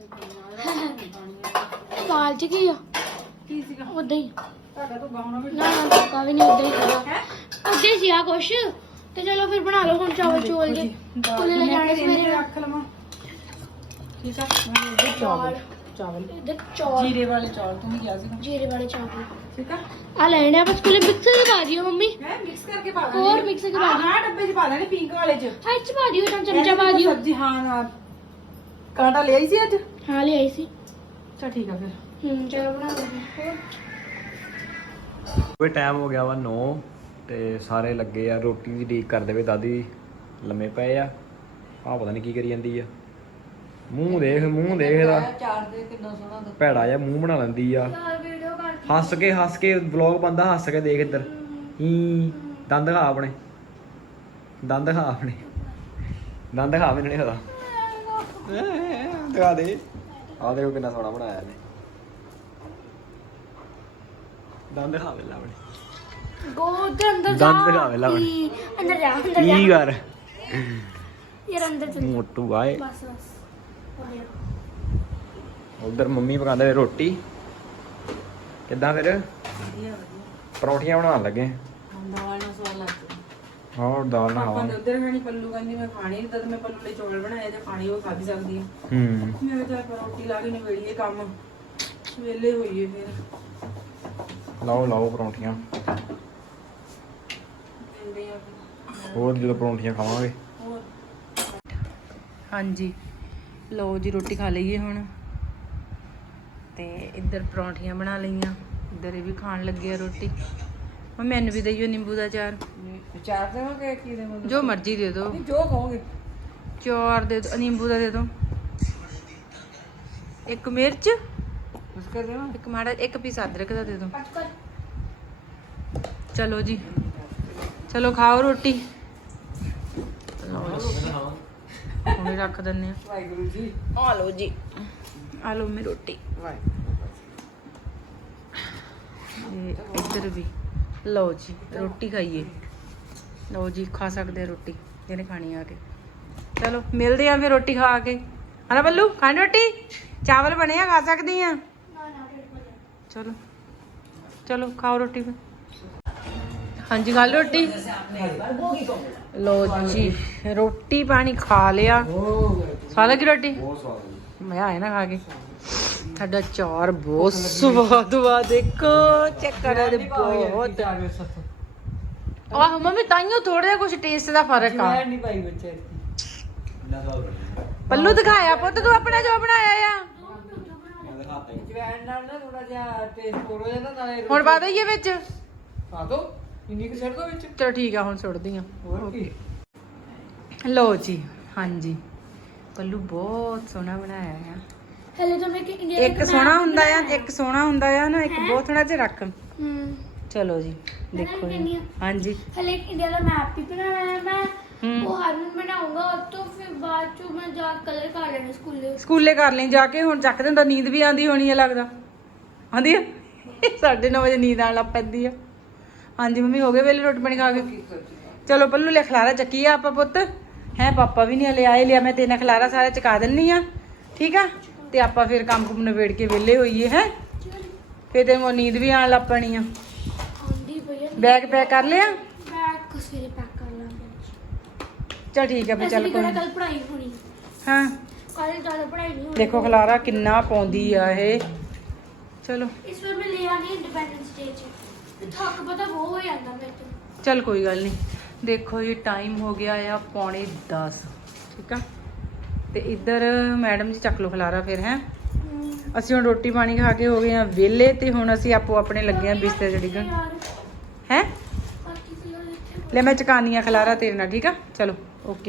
ਦਾਲ ਚ ਕੀ ਆ ਕੀ ਸੀਗਾ ਉਦਾਂ ਹੀ ਤੁਹਾਡਾ ਤੋਂ ਗਾਉਣਾ ਵੀ ਨਾ ਨਾ ਤੜਕਾ ਵੀ ਨਹੀਂ ਉਦਾਂ ਹੀ ਸੀਗਾ ਉਦਾਂ ਹੀ ਸੀਗਾ ਕੁਛ ਤੇ ਚਲੋ ਫਿਰ ਬਣਾ ਲਓ ਹੁਣ ਚਾਵਲ ਚੋਲ ਜੇ ਕੋਲੇ ਲੈ ਜਾਣੇ ਸਵੇਰੇ ਰੱਖ ਲਵਾਂ ਠੀਕ ਆ ਮੈਂ ਇੱਧਰ ਚਾਵਲ ਚਾਵਲ ਇੱਧਰ ਚੌਲ ਜੀਰੇ ਵਾਲੇ ਚੌਲ ਤੂੰ ਵੀ ਕਿਹਾ ਸੀਗਾ ਜੀਰੇ ਵਾਲੇ ਚਾਵਲ ਠੀਕ ਆ ਆ ਲੈਣੇ ਆ ਬਸ ਕੋਲੇ ਮਿਕਸਰ ਚ ਪਾ ਦਿਓ ਮੰਮੀ ਮੈਂ ਮਿਕਸ ਕਰਕੇ ਪਾ ਦਾਂਗੀ ਹੋਰ ਮਿਕਸ ਕਰਕੇ ਪਾ ਦਿਓ ਹਾਂ ਡੱਬੇ 'ਚ ਪਾ ਦੇਣੇ ਪਿੰਕ ਵਾਲੇ 'ਚ ਹਾਂ ਇੱਚ ਪਾ ਦਿਓ ਤਾਂ ਚਮਚਾ ਪਾ ਦਿਓ ਸਬਜ਼ੀ ਹਾਂ ਹਾਂ ਕਾਂਟਾ ਲੈ ਆਈ ਸੀ ਅੱਜ ਹਾਂ ਲੈ ਆਈ ਸੀ ਚਲ ਠੀਕ ਆ ਫਿਰ ਹੂੰ ਚਲੋ ਬਣਾ ਲਓ ਕੋਈ ਟਾਈਮ ਹੋ ਗਿਆ ਵਾ ਨੌ ਤੇ ਸਾਰੇ ਲੱਗੇ ਆ ਰੋਟੀ ਦੀ ਡੀਕ ਕਰਦੇ ਵੇ ਦਾਦੀ ਲੰਮੇ ਪਏ ਆ ਆਹ ਪਤਾ ਨਹੀਂ ਕੀ ਕਰੀ ਜਾਂਦੀ ਆ ਮੂੰਹ ਦੇਖ ਮੂੰਹ ਦੇਖ ਇਹਦਾ ਚਾਰ ਦੇ ਕਿੰਨਾ ਸੋਹਣਾ ਭੈੜਾ ਜਿਹਾ ਮੂੰਹ ਬਣਾ ਲੈਂਦੀ ਆ ਯਾਰ ਵੀਡੀਓ ਕਰ ਹੱਸ ਕੇ ਹੱਸ ਕੇ ਵਲੌਗ ਬੰਦਾ ਹੱਸ ਕੇ ਦੇਖ ਇੱਧਰ ਹੀ ਦੰਦ ਖਾ ਆਪਣੇ ਦੰਦ ਖਾ ਆਪਣੇ ਦੰਦ ਖਾ ਮੈਨੂੰ ਨਹੀਂ ਪਤਾ ਦਿਖਾ ਦੇ ਆ ਦੇਖੋ ਕਿੰਨਾ ਸੋਹਣਾ ਬਣਾਇਆ ਇਹਨੇ ਦੰਦ ਖਾ ਵੇਲਾ ਆਪਣੇ ਗੋ ਦੇ ਅੰਦਰ ਜਾ ਦੰਦ ਦਿਖਾ ਵੇਲਾ ਆਪਣੇ ਕੀ? ਅੰਦਰ ਜਾ ਅੰਦਰ ਜਾ ਕੀ ਕਰ ਯਾਰ ਅੰਦਰ ਚੱਲ ਮੋਟੂ ਆਏ ਬਸ ਬਸ ਹੋ ਗਿਆ ਉਧਰ ਮੰਮੀ ਪਕਾਉਂਦੇ ਰੋਟੀ ਕਿੱਦਾਂ ਫਿਰ ਵਧੀਆ ਵਧੀਆ ਪਰੌਂਠੀਆਂ ਬਣਾਉਣ ਲੱਗੇ ਦਾਲ ਨਾਲ ਸਵਾਦ ਲੱਗਦਾ ਹੋਰ ਦਾਲ ਨਾਲ ਪਾਪਾ ਖਾਵਾਂ ਨੇ ਉਧਰ ਖਾਣੀ ਪੱਲੂ ਕਹਿੰਦੀ ਮੈਂ ਖਾਣੀ ਨਹੀਂ ਤਦ ਮੈਂ ਪੱਲੂ ਲਈ ਚੌਲ ਬਣਾਏ ਤੇ ਖਾਣੀ ਉਹ ਖਾਧੀ ਸਕਦੀ ਹੈ ਹੂੰ ਮੈਂ ਕਿਹਾ ਚੱਲ ਰੋਟੀ ਲਾ ਕੇ ਨਿਬੇੜੀਏ ਕੰਮ ਵਿਹਲੇ ਹੋਈਏ ਫਿਰ ਲਾਓ ਲਾਓ ਪਰੌਂਠੀਆਂ ਮਿਲਦੇ ਆ ਹੋਰ ਜਦੋਂ ਪਰੌਂਠੀਆਂ ਖਾਵਾਂਗੇ। ਹਾਂਜੀ ਲਓ ਜੀ ਰੋਟੀ ਖਾ ਲਈਏ ਹੁਣ ਤੇ ਇੱਧਰ ਪਰੌਂਠੀਆਂ ਬਣਾ ਲਈਆਂ, ਇੱਧਰ ਇਹ ਵੀ ਖਾਣ ਲੱਗੇ ਆ ਰੋਟੀ। ਮੈਂ ਮੈਨੂੰ ਵੀ ਦਈਓ ਨਿੰਬੂ ਦਾ ਅਚਾਰ। ਚਾਰ ਦੇਵਾਂਗੇ ਕੀ ਦੇਵਾਂਗੇ? ਜੋ ਮਰਜ਼ੀ ਦੇ ਦਿਓ। ਜੋ ਕਹੋਗੇ। ਚਾਰ ਦੇ ਦਿਓ, ਨਿੰਬੂ ਦਾ ਦੇ ਦਿਓ। ਇੱਕ ਮਿਰਚ, ਉਸਕਾ ਦੇਵਾਂ? ਇੱਕ ਮਾੜਾ ਇੱਕ ਪੀਸ ਅਦਰਕ ਦਾ ਦੇ ਦਿਓ। ਚਲੋ ਜੀ ਚਲੋ ਖਾਓ ਰੋਟੀ। ਹੁਣੇ ਰੱਖ ਦਿੰਨੇ ਆ। ਵਾਹਿਗੁਰੂ ਜੀ। ਆ ਲਓ ਜੀ, ਆ ਲਓ ਮੇਰੀ ਰੋਟੀ। ਤੇ ਇੱਧਰ ਵੀ ਲਓ ਜੀ ਰੋਟੀ ਖਾਈਏ। ਲਓ ਜੀ ਖਾ ਸਕਦੇ ਆ ਰੋਟੀ ਜਿਹਨੇ ਖਾਣੀ ਆ ਕੇ। ਚਲੋ ਮਿਲਦੇ ਆ ਫਿਰ ਰੋਟੀ ਖਾ ਕੇ। ਹਨਾ ਬੱਲੂ ਖਾਣੀ ਰੋਟੀ? ਚਾਵਲ ਬਣੇ ਆ, ਖਾ ਸਕਦੀ ਆ। ਚਲੋ ਚਲੋ ਖਾਓ ਰੋਟੀ ਫਿਰ। ਹਾਂਜੀ ਖਾ ਲਓ ਰੋਟੀ। ਲਓ ਜੀ ਰੋਟੀ ਪਾਣੀ ਖਾ ਲਿਆ। ਸਵਾਦ ਲੱਗੀ ਰੋਟੀ? ਬਹੁਤ ਸਵਾਦ। ਮੈਂ ਆਇਆ ਨਾ ਖਾ ਕੇ। ਸਾਡਾ ਚਾਰ ਬਹੁਤ ਸਵਾਦ ਵਾ, ਦੇਖੋ ਚੈੱਕ ਕਰਾ ਦੇ ਬਹੁਤ। ਆਹ ਮੰਮੀ ਤਾਈਓ ਥੋੜਾ ਜਿਹਾ ਕੁਝ ਟੇਸਟ ਦਾ ਫਰਕ ਆ। ਮੈਂ ਨਹੀਂ ਪਾਈ ਬੱਚੇ ਪੱਲੂ ਦਿਖਾਇਆ ਪੁੱਤ ਤੂੰ ਆਪਣਾ ਜੋ ਬਣਾਇਆ ਆ। ਜਵੈਣ ਨਾਲ ਨਾ ਥੋੜਾ ਜਿਹਾ ਟੇਸਟ ਹੋਰ ਹੋ ਜਾਂਦਾ ਨਾਲੇ। ਹੁਣ ਪਾ ਦਈਏ ਵਿੱਚ? ਪਾ ਦੋ, ਇੰਨੀ ਕੁ ਛੱਡ ਦੋ ਵਿੱਚ। ਚਲੋ ਠੀਕ ਆ ਹੁਣ ਸੁੱਟਦੀ ਆ। ਹੋਰ ਕੀ? ਲਓ ਜੀ ਹਾਂਜੀ ਪੱਲੂ ਬਹੁਤ ਸੋਹਣਾ ਬਣਾਇਆ ਆ। ਹਲੇ ਤਾਂ ਮੈਂ ਕਿ ਇੰਡੀਆ ਇੱਕ ਸੋਹਣਾ ਹੁੰਦਾ ਆ, ਇੱਕ ਸੋਹਣਾ ਹੁੰਦਾ ਆ ਨਾ, ਇੱਕ ਬਹੁਤ ਥੋੜਾ ਜਿਹਾ ਰੱਖ। ਹੂੰ ਚਲੋ ਜੀ ਦੇਖੋ ਜੀ। ਹਾਂਜੀ ਹਲੇ ਇੰਡੀਆ ਦਾ ਮੈਪ ਵੀ ਬਣਾਉਣਾ ਹੈ ਮੈਂ। ਹੂੰ ਉਹ ਹਰ ਨੂੰ ਬਣਾਉਂਗਾ और तो फिर बाद चो मैं जा कलर कर लेने स्कूले। ਸਕੂਲੇ ਕਰ ਲਈ ਜਾ ਕੇ। ਹੁਣ ਚੱਕ ਦਿੰਦਾ, ਨੀਂਦ ਵੀ ਆਂਦੀ ਹੋਣੀ ਹੈ ਲੱਗਦਾ। ਆਂਦੀ ਆ ਸਾਢੇ ਨੌ ਵਜੇ ਨੀਂਦ ਆਣ ਲੱਗ ਪੈਂਦੀ ਆ। ਹਾਂਜੀ ਮੰਮੀ ਹੋ ਗਏ ਵੇਲੇ ਰੋਟੀ ਪਾਣੀ ਖਾ ਕੇ? ਚਲੋ ਪੱਲੂ ਲੈ ਖਲਾਰਾ ਚੱਕੀ ਆ ਆਪਾਂ ਪੁੱਤ ਹੈ। ਪਾਪਾ ਵੀ ਨਹੀਂ ਹਲੇ ਆਏ। ਲਿਆ ਮੈਂ ਤੇਨਾਂ ਖਲਾਰਾ ਸਾਰਾ ਚਕਾ ਦਿੰਨੀ ਆ, ਠੀਕ ਆ? ਤੇ ਆਪਾਂ ਫਿਰ ਕੰਮ ਕੁਮ ਨਿਬੇੜ ਕੇ ਵਿਹਲੇ ਹੋਈਏ ਹੈ। ਫਿਰ ਤੇ ਨੀਂਦ ਵੀ ਆਣ ਲੱਗ ਪੈਣੀ ਆ। आंधी भैया ਬੈਗ ਪੈਕ ਕਰ ਲਿਆ? बैग कसेरे पैक कर लांगे। ਚਲ ਠੀਕ ਆ ਫਿਰ ਚੱਲ ਕੋਈ कल पढ़ाई होनी। ਹਾਂ। कल ज्यादा पढ़ाई नहीं होनी। ਦੇਖੋ ਖਲਾਰਾ ਕਿੰਨਾ ਪਾਉਂਦੀ ਆ ਇਹ। ਚਲੋ इस बार मैं ले आनी इंडिपेंडेंस डे च। थक पता वो हो जाता मेरे तो। ਚੱਲ ਕੋਈ ਗੱਲ ਨਹੀਂ। ਦੇਖੋ ਜੀ ਟਾਈਮ ਹੋ ਗਿਆ ਆ ਪੌਣੇ ਦਸ, ਠੀਕ ਆ? ਤੇ ਇੱਧਰ ਮੈਡਮ ਜੀ ਚੱਕ ਲੋ ਖਲਾਰਾ ਫਿਰ ਹੈ। ਅਸੀਂ ਹੁਣ ਰੋਟੀ ਪਾਣੀ ਖਾ ਕੇ ਹੋ ਗਏ ਆ ਵਿਹਲੇ ਤੇ ਹੁਣ ਅਸੀਂ ਆਪੋ ਆਪਣੇ ਲੱਗੇ ਆ ਬਿਸਤਰੇ ਚ ਡਿੱਗਣ ਹੈ। ਲੈ ਮੈਂ ਚਕਾਨੀ ਆ ਖਲਾਰਾ ਤੇਰੇ ਨਾਲ, ਠੀਕ ਆ? ਚਲੋ ਓਕੇ।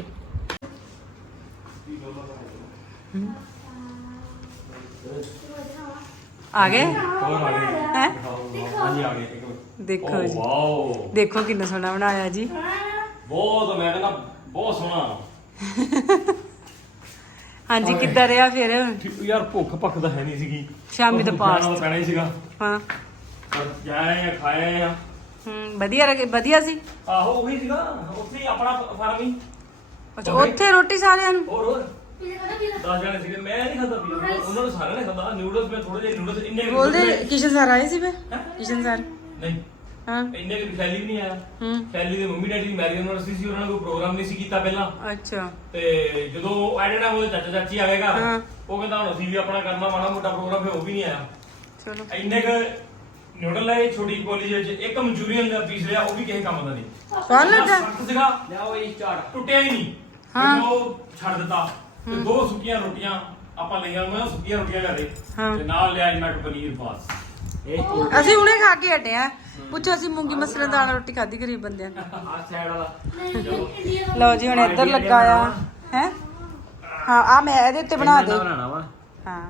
ਆ ਗਏ ਹੈ? ਹਾਂਜੀ ਆ ਗਏ। ਦੇਖੋ ਜੀ ਵਾਓ ਦੇਖੋ ਕਿੰਨਾ ਸੋਹਣਾ ਬਣਾਇਆ ਜੀ। ਬਹੁਤ, ਮੈਂ ਕਹਿੰਦਾ ਬਹੁਤ ਸੋਹਣਾ। ਹਾਂਜੀ ਕਿੱਦਾਂ ਰਿਹਾ ਫਿਰ? ਯਾਰ ਭੁੱਖ ਭੱਖ ਤਾਂ ਹੈ ਨਹੀਂ ਸੀਗੀ। ਸ਼ਾਮੀ ਦਾ ਪਾਸ ਜਾਣਾ ਤਾਂ ਪੈਣਾ ਹੀ ਸੀਗਾ। ਹਾਂ ਪਰ ਜਾਏ ਆ ਖਾਏ ਆ। ਹੂੰ ਵਧੀਆ ਲੱਗੇ, ਵਧੀਆ ਸੀ। ਆਹੋ ਉਹੀ ਸੀਗਾ ਉੱਥੇ ਹੀ ਆਪਣਾ ਫਾਰਮ ਹੀ। ਅੱਛਾ ਉੱਥੇ ਰੋਟੀ ਸਾਰਿਆਂ ਨੂੰ? ਹੋਰ ਹੋਰ ਦਸ ਜਣੇ ਸੀਗੇ। ਮੈਂ ਨਹੀਂ ਖਾਦਾ ਪੀਆ, ਉਹਨਾਂ ਨੂੰ ਸਾਰਿਆਂ ਨੇ ਖਾਦਾ। ਨਿਊਡਲਸ ਮੈਂ ਥੋੜੇ ਜਿਹੇ ਨਿਊਡਲਸ ਇੰਨੇ ਕੁ ਬੋਲਦੇ ਨਿਊਡਲਸ ਕਿਸ਼ਨ ਸਰ ਆਏ ਸੀ ਫਿਰ? ਕਿਸ਼ਨ ਸਰ ਨਹੀਂ ਹਾਂ ਇੰਨੇ ਕਿ ਸ਼ੈਲੀ ਵੀ ਨਹੀਂ ਆਇਆ। ਹੂੰ ਸ਼ੈਲੀ ਦੇ ਮੰਮੀ ਡੈਡੀ ਦੀ ਮੈਰਿਜ ਯੂਨੀਵਰਸਿਟੀ ਸੀ, ਉਹਨਾਂ ਨੇ ਕੋਈ ਪ੍ਰੋਗਰਾਮ ਨਹੀਂ ਸੀ ਕੀਤਾ ਪਹਿਲਾਂ। ਅੱਛਾ ਤੇ ਜਦੋਂ ਐਟ ਟਾਈਮ ਉਹਦੇ ਚਾਚਾ ਚਾਚੀ ਆ ਗਏ ਘਰ, ਹਾਂ। ਉਹ ਕਹਿੰਦਾ ਹੁਣ ਅਸੀਂ ਵੀ ਆਪਣਾ ਕਰਨਾ ਮਾੜਾ ਮੋਟਾ ਪ੍ਰੋਗਰਾਮ, ਫਿਰ ਉਹ ਵੀ ਨਹੀਂ ਆਇਆ। ਚਲੋ ਇੰਨੇ ਕ ਨਿਊਡਲ ਲਏ ਛੋਟੀ ਕੋਲੀ ਜਿਹੀ ਚ, ਇੱਕ ਮਨਚੂਰੀਅਨ ਦਾ ਪੀਸ ਲਿਆ, ਉਹ ਵੀ ਕਿਸੇ ਕੰਮ ਦਾ ਨਹੀਂ। ਕੌਣ ਲੱਗਾ? ਸਖਤ ਸੀਗਾ, ਲਿਆਓ ਇਹ ਝਾੜ ਟੁੱਟਿਆ ਹੀ ਨਹੀਂ। ਹਾਂ। ਫਿਰ ਉਹ ਛੱਡ ਦਿੱਤਾ ਤੇ ਦੋ ਸੁੱਕੀਆਂ ਰੋਟੀਆਂ ਆਪਾਂ ਲਈਆਂ, ਉਹਨਾਂ ਸੁੱਕੀਆਂ ਰੋਟੀਆਂ ਘਰੇ ਹਾਂ। ਤੇ ਨਾਲ ਲਿਆ ਇੰਨਾ ਕੁ ਪਨੀਰ ਬਾਸ। ਇਹ ਅਸੀਂ ਹੁਣੇ ਖਾ ਕੇ ਹਟੇ ਆ। ਪੁੱਛੋ ਅਸੀਂ ਮੂੰਗੀ ਮਸਰਾਂ ਦਾਲ ਰੋਟੀ ਖਾਧੀ ਗਰੀਬ ਬੰਦਿਆਂ ਨੇ। ਆ ਸਾਈਡ ਵਾਲਾ ਲਓ ਜੀ ਹੁਣ ਇੱਧਰ ਲੱਗਾ ਆ ਹੈ। ਹਾਂ ਆ ਮੈਂ ਇਹਦੇ ਉੱਤੇ ਬਣਾ ਦੇ। ਬਣਾਉਣਾ ਵਾ। ਹਾਂ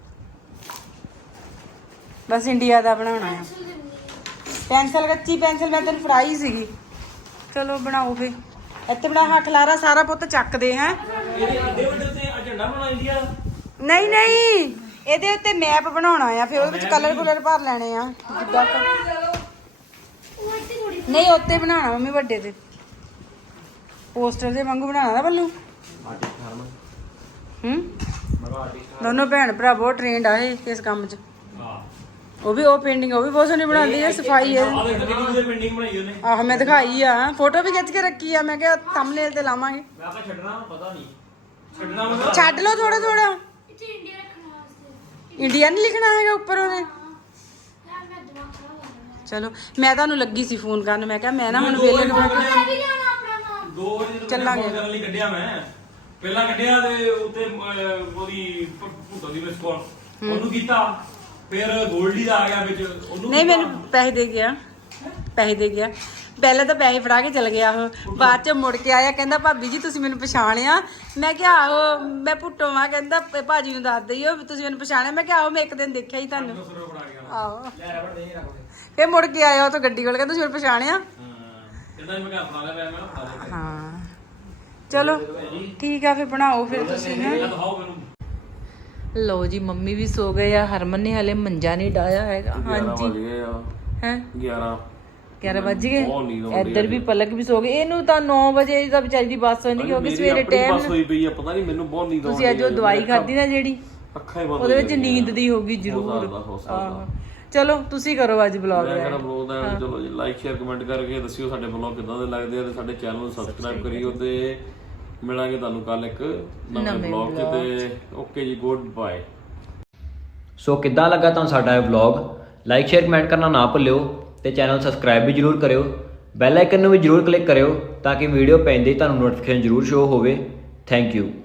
ਬਸ ਇੰਡੀਆ ਦਾ ਬਣਾਉਣਾ ਆ। ਪੈਨਸਲ ਕੱਚੀ ਪੈਨਸਲ ਮੈਂ ਤੈਨੂੰ ਫੜਾਈ ਸੀਗੀ। ਚਲੋ ਬਣਾਓ ਫੇ। ਇੱਥੇ ਬਣਾ ਹਾਂ ਖਲਾਰਾ ਸਾਰਾ ਪੁੱਤ ਚੱਕਦੇ ਹੈ। ਇਹਦੇ ਅੱਡੇ ਵੱਡੇ ਤੇ ਝੰਡਾ ਬਣਾਉਣਾ ਇੰਡੀਆ ਦਾ। ਨਹੀਂ ਨਹੀਂ ਇਹਦੇ ਉੱਤੇ ਮੈਪ ਬਣਾਉਣਾ ਆ, ਫਿਰ ਉਹਦੇ ਵਿੱਚ ਕਲਰ ਕੁਲਰ ਭਰ ਲੈਣੇ ਆ ਜਿੱਦਾਂ ਕ- ਨਹੀਂ ਉੱਤੇ ਬਣਾਉਣਾ ਮੰਮੀ ਵੱਡੇ ਤੇ ਪੋਸਟਰ ਦੇ ਵਾਂਗੂ ਬਣਾਉਣਾ ਨਾ ਬੱਲੂ। ਹੂੰ ਦੋਨੋਂ ਭੈਣ ਭਰਾ ਬਹੁਤ ਟ੍ਰੇਨਡ ਆ ਇਹ ਇਸ ਕੰਮ 'ਚ। ਉਹ ਵੀ ਉਹ ਪੇਂਟਿੰਗ ਉਹ ਵੀ ਬਹੁਤ ਸੋਹਣੀ ਬਣਾਉਂਦੀ ਹੈ, ਸਫਾਈ ਹੈ। ਆਹ ਦੇਖ ਕਿੰਨੀ ਵਧੀਆ ਪੇਂਟਿੰਗ ਬਣਾਈ ਉਹਨੇ। ਆਹੋ ਮੈਂ ਦਿਖਾਈ ਆ, ਫੋਟੋ ਵੀ ਖਿੱਚ ਕੇ ਰੱਖੀ ਆ। ਮੈਂ ਕਿਹਾ ਥੰਬਨੇਲ ਤੇ ਲਾਵਾਂਗੇ। ਮੈਂ ਆਪਾਂ ਛੱਡਣਾ ਪਤਾ ਨਹੀਂ ਛੱਡਣਾ ਮਤਲਬ ਛੱਡ ਲਓ ਥੋੜਾ ਥੋੜਾ। ਇੱਥੇ ਇੰਡੀਆ ਰੱਖਣ ਵਾਸਤੇ। ਇੰਡੀਆ ਨਹੀਂ ਲਿਖਣਾ ਹੈਗਾ ਉੱਪਰ ਉਹਦੇ। ਯਾਰ ਮੈਂ ਦਿਮਾਗ ਖਰਾਬ ਕਰ ਰਿਹਾ। ਚਲੋ ਮੈਂ ਤੁਹਾਨੂੰ ਲੱਗੀ ਸੀ ਫੋਨ ਕਰਨ, ਮੈਂ ਕਿਹਾ ਮੈਂ ਨਾ ਹੁਣ ਵੇਲੇ ਨੂੰ ਦੋ ਵਜੇ ਤੋਂ ਚੱਲਾਂਗੇ। ਫੋਨ ਕਰਨ ਲਈ ਕੱਢਿਆ ਮੈਂ, ਪਹਿਲਾਂ ਕੱਢਿਆ ਤੇ ਉੱਤੇ ਅਹ, ਉਹਦੀ ਭੁੱਟੋ ਦੀ ਮਿਸ ਕਾਲ ਉਹਨੂੰ ਕੀਤਾ, ਫਿਰ ਗੋਲਡੀ ਦਾ ਆ ਗਿਆ ਵਿੱਚ ਉਹਨੂੰ ਨਹੀਂ ਕੀਤਾ। ਮੈਨੂੰ ਪੈਸੇ ਦੇ ਗਿਆ, ਪੈਸੇ ਦੇ ਗਿਆ। ਪਹਿਲਾਂ ਤਾਂ ਪੈਸੇ ਫੜਾ ਕੇ ਚਲ ਗਿਆ ਉਹ, ਬਾਅਦ ਚ ਮੁੜ ਕੇ ਆਇਆ ਕਹਿੰਦਾ ਭਾਬੀ ਜੀ ਤੁਸੀਂ ਮੈਨੂੰ ਪਛਾਣਿਆ। ਮੈਂ ਕਿਹਾ ਆਹੋ ਮੈਂ ਭੁੱਟੋ ਵਾਂ। ਕਹਿੰਦਾ ਭਾਜੀ ਨੂੰ ਦੱਸ ਦਈਓ ਵੀ ਤੁਸੀਂ ਮੈਨੂੰ ਪਛਾਣਿਆ। ਮੈਂ ਕਿਹਾ ਆਹੋ ਮੈਂ ਇੱਕ ਦਿਨ ਦੇਖਿਆ ਹੀ ਤੁਹਾਨੂੰ। ਆਹੋ ਫੇਰ ਮੁੜ ਕੇ ਆਇਆ ਉਹ ਤਾਂ ਗੱਡੀ ਕੋਲ, ਕਹਿੰਦਾ ਤੁਸੀਂ ਮੈਨੂੰ ਪਛਾਣਿਆ। ਕਹਿੰਦਾ ਮੈਂ ਕਿਹਾ ਫੜਾ ਲੈ ਮੈਂ ਕਿਹਾ ਫੜਾ ਲੈ। ਹਾਂ ਚਲੋ ਠੀਕ ਆ ਫਿਰ ਬਣਾਓ ਫਿਰ ਤੁਸੀਂ ਹੈ। ਦਿਖਾਓ ਮੈਨੂੰ। ਲਓ ਜੀ ਮੰਮੀ ਵੀ ਸੋ ਗਏ ਆ, ਹਰਮਨ ਨੇ ਹਲੇ ਮੰਜਾ ਨਹੀਂ ਡਾਇਆ ਹੈਗਾ। ਹਾਂਜੀ ਹੈ ਗਿਆਰਾਂ ਗਿਆਰਾਂ ਵੱਜ ਗਏ। ਬਹੁਤ ਨੀਂਦ ਆਉਂਦੀ ਇੱਧਰ ਵੀ ਪਲਕ ਵੀ ਸੋ ਗਏ। ਇਹਨੂੰ ਤਾਂ ਨੌ ਵਜੇ ਦਾ ਵਿਚਾਰੀ ਦੀ ਬੱਸ ਆਉਂਦੀ ਕਿਉਂਕਿ ਸਵੇਰੇ ਟਾਈਮ ਬਸ ਹੋਈ ਪਈ ਆ, ਪਤਾ ਨਹੀਂ ਮੈਨੂੰ ਬਹੁਤ ਨੀਂਦ ਆਉਂਦੀ। ਤੁਸੀਂ ਅੱਜ ਉਹ ਦਵਾਈ ਖਾਧੀ ਨਾ ਜਿਹੜੀ, ਅੱਖਾਂ ਹੀ ਬੰਦ ਉਹਦੇ ਵਿੱਚ ਨੀਂਦ ਦੀ ਹੋਗੀ ਜ਼ਰੂਰ। ਆਹੋ ਚਲੋ ਤੁਸੀਂ ਕਰੋ ਅੱਜ ਵਲੌਗ ਮੈਂ ਹੈ। ਕਹਿੰਦਾ ਬਲੌਗ ਦਾ ਚਲੋ ਜੀ ਲਾਈਕ ਸ਼ੇਅਰ ਕਮੈਂਟ ਕਰਕੇ ਦੱਸਿਓ ਸਾਡੇ ਬਲੌਗ ਕਿੱਦਾਂ ਦੇ ਲੱਗਦੇ ਆ, ਤੇ ਸਾਡੇ ਚੈਨਲ ਨੂੰ ਸਬਸਕ੍ਰਾਈਬ ਕਰਿਓ ਤੇ ਮਿਲਾਂਗੇ ਤੁਹਾਨੂੰ ਕੱਲ ਇੱਕ ਨਵੇਂ ਬਲੌਗ 'ਚ। ਤੇ ਓਕੇ ਜੀ, ਗੁੱਡ ਬਾਏ। ਸੋ ਕਿੱਦਾਂ ਲੱਗਾ ਤੁਹਾਨੂੰ ਸਾਡਾ ਇਹ ਵਲੌਗ? ਲਾਈਕ ਸ਼ੇਅਰ ਕਮੈਂਟ ਕਰਨਾ ਨਾ ਭੁੱਲਿਓ ਤੇ ਚੈਨਲ ਸਬਸਕ੍ਰਾਈਬ ਵੀ ਜਰੂਰ ਕਰਿਓ। ਬੈਲ ਆਈਕਨ ਨੂੰ ਵੀ ਜਰੂਰ ਕਲਿੱਕ ਕਰਿਓ ਤਾਂ ਕਿ ਵੀਡੀਓ ਪੈਂਦੇ ਹੀ ਤੁਹਾਨੂੰ ਨੋਟੀਫਿਕੇਸ਼ਨ ਜਰੂਰ ਸ਼ੋ ਹੋਵੇ। Thank you.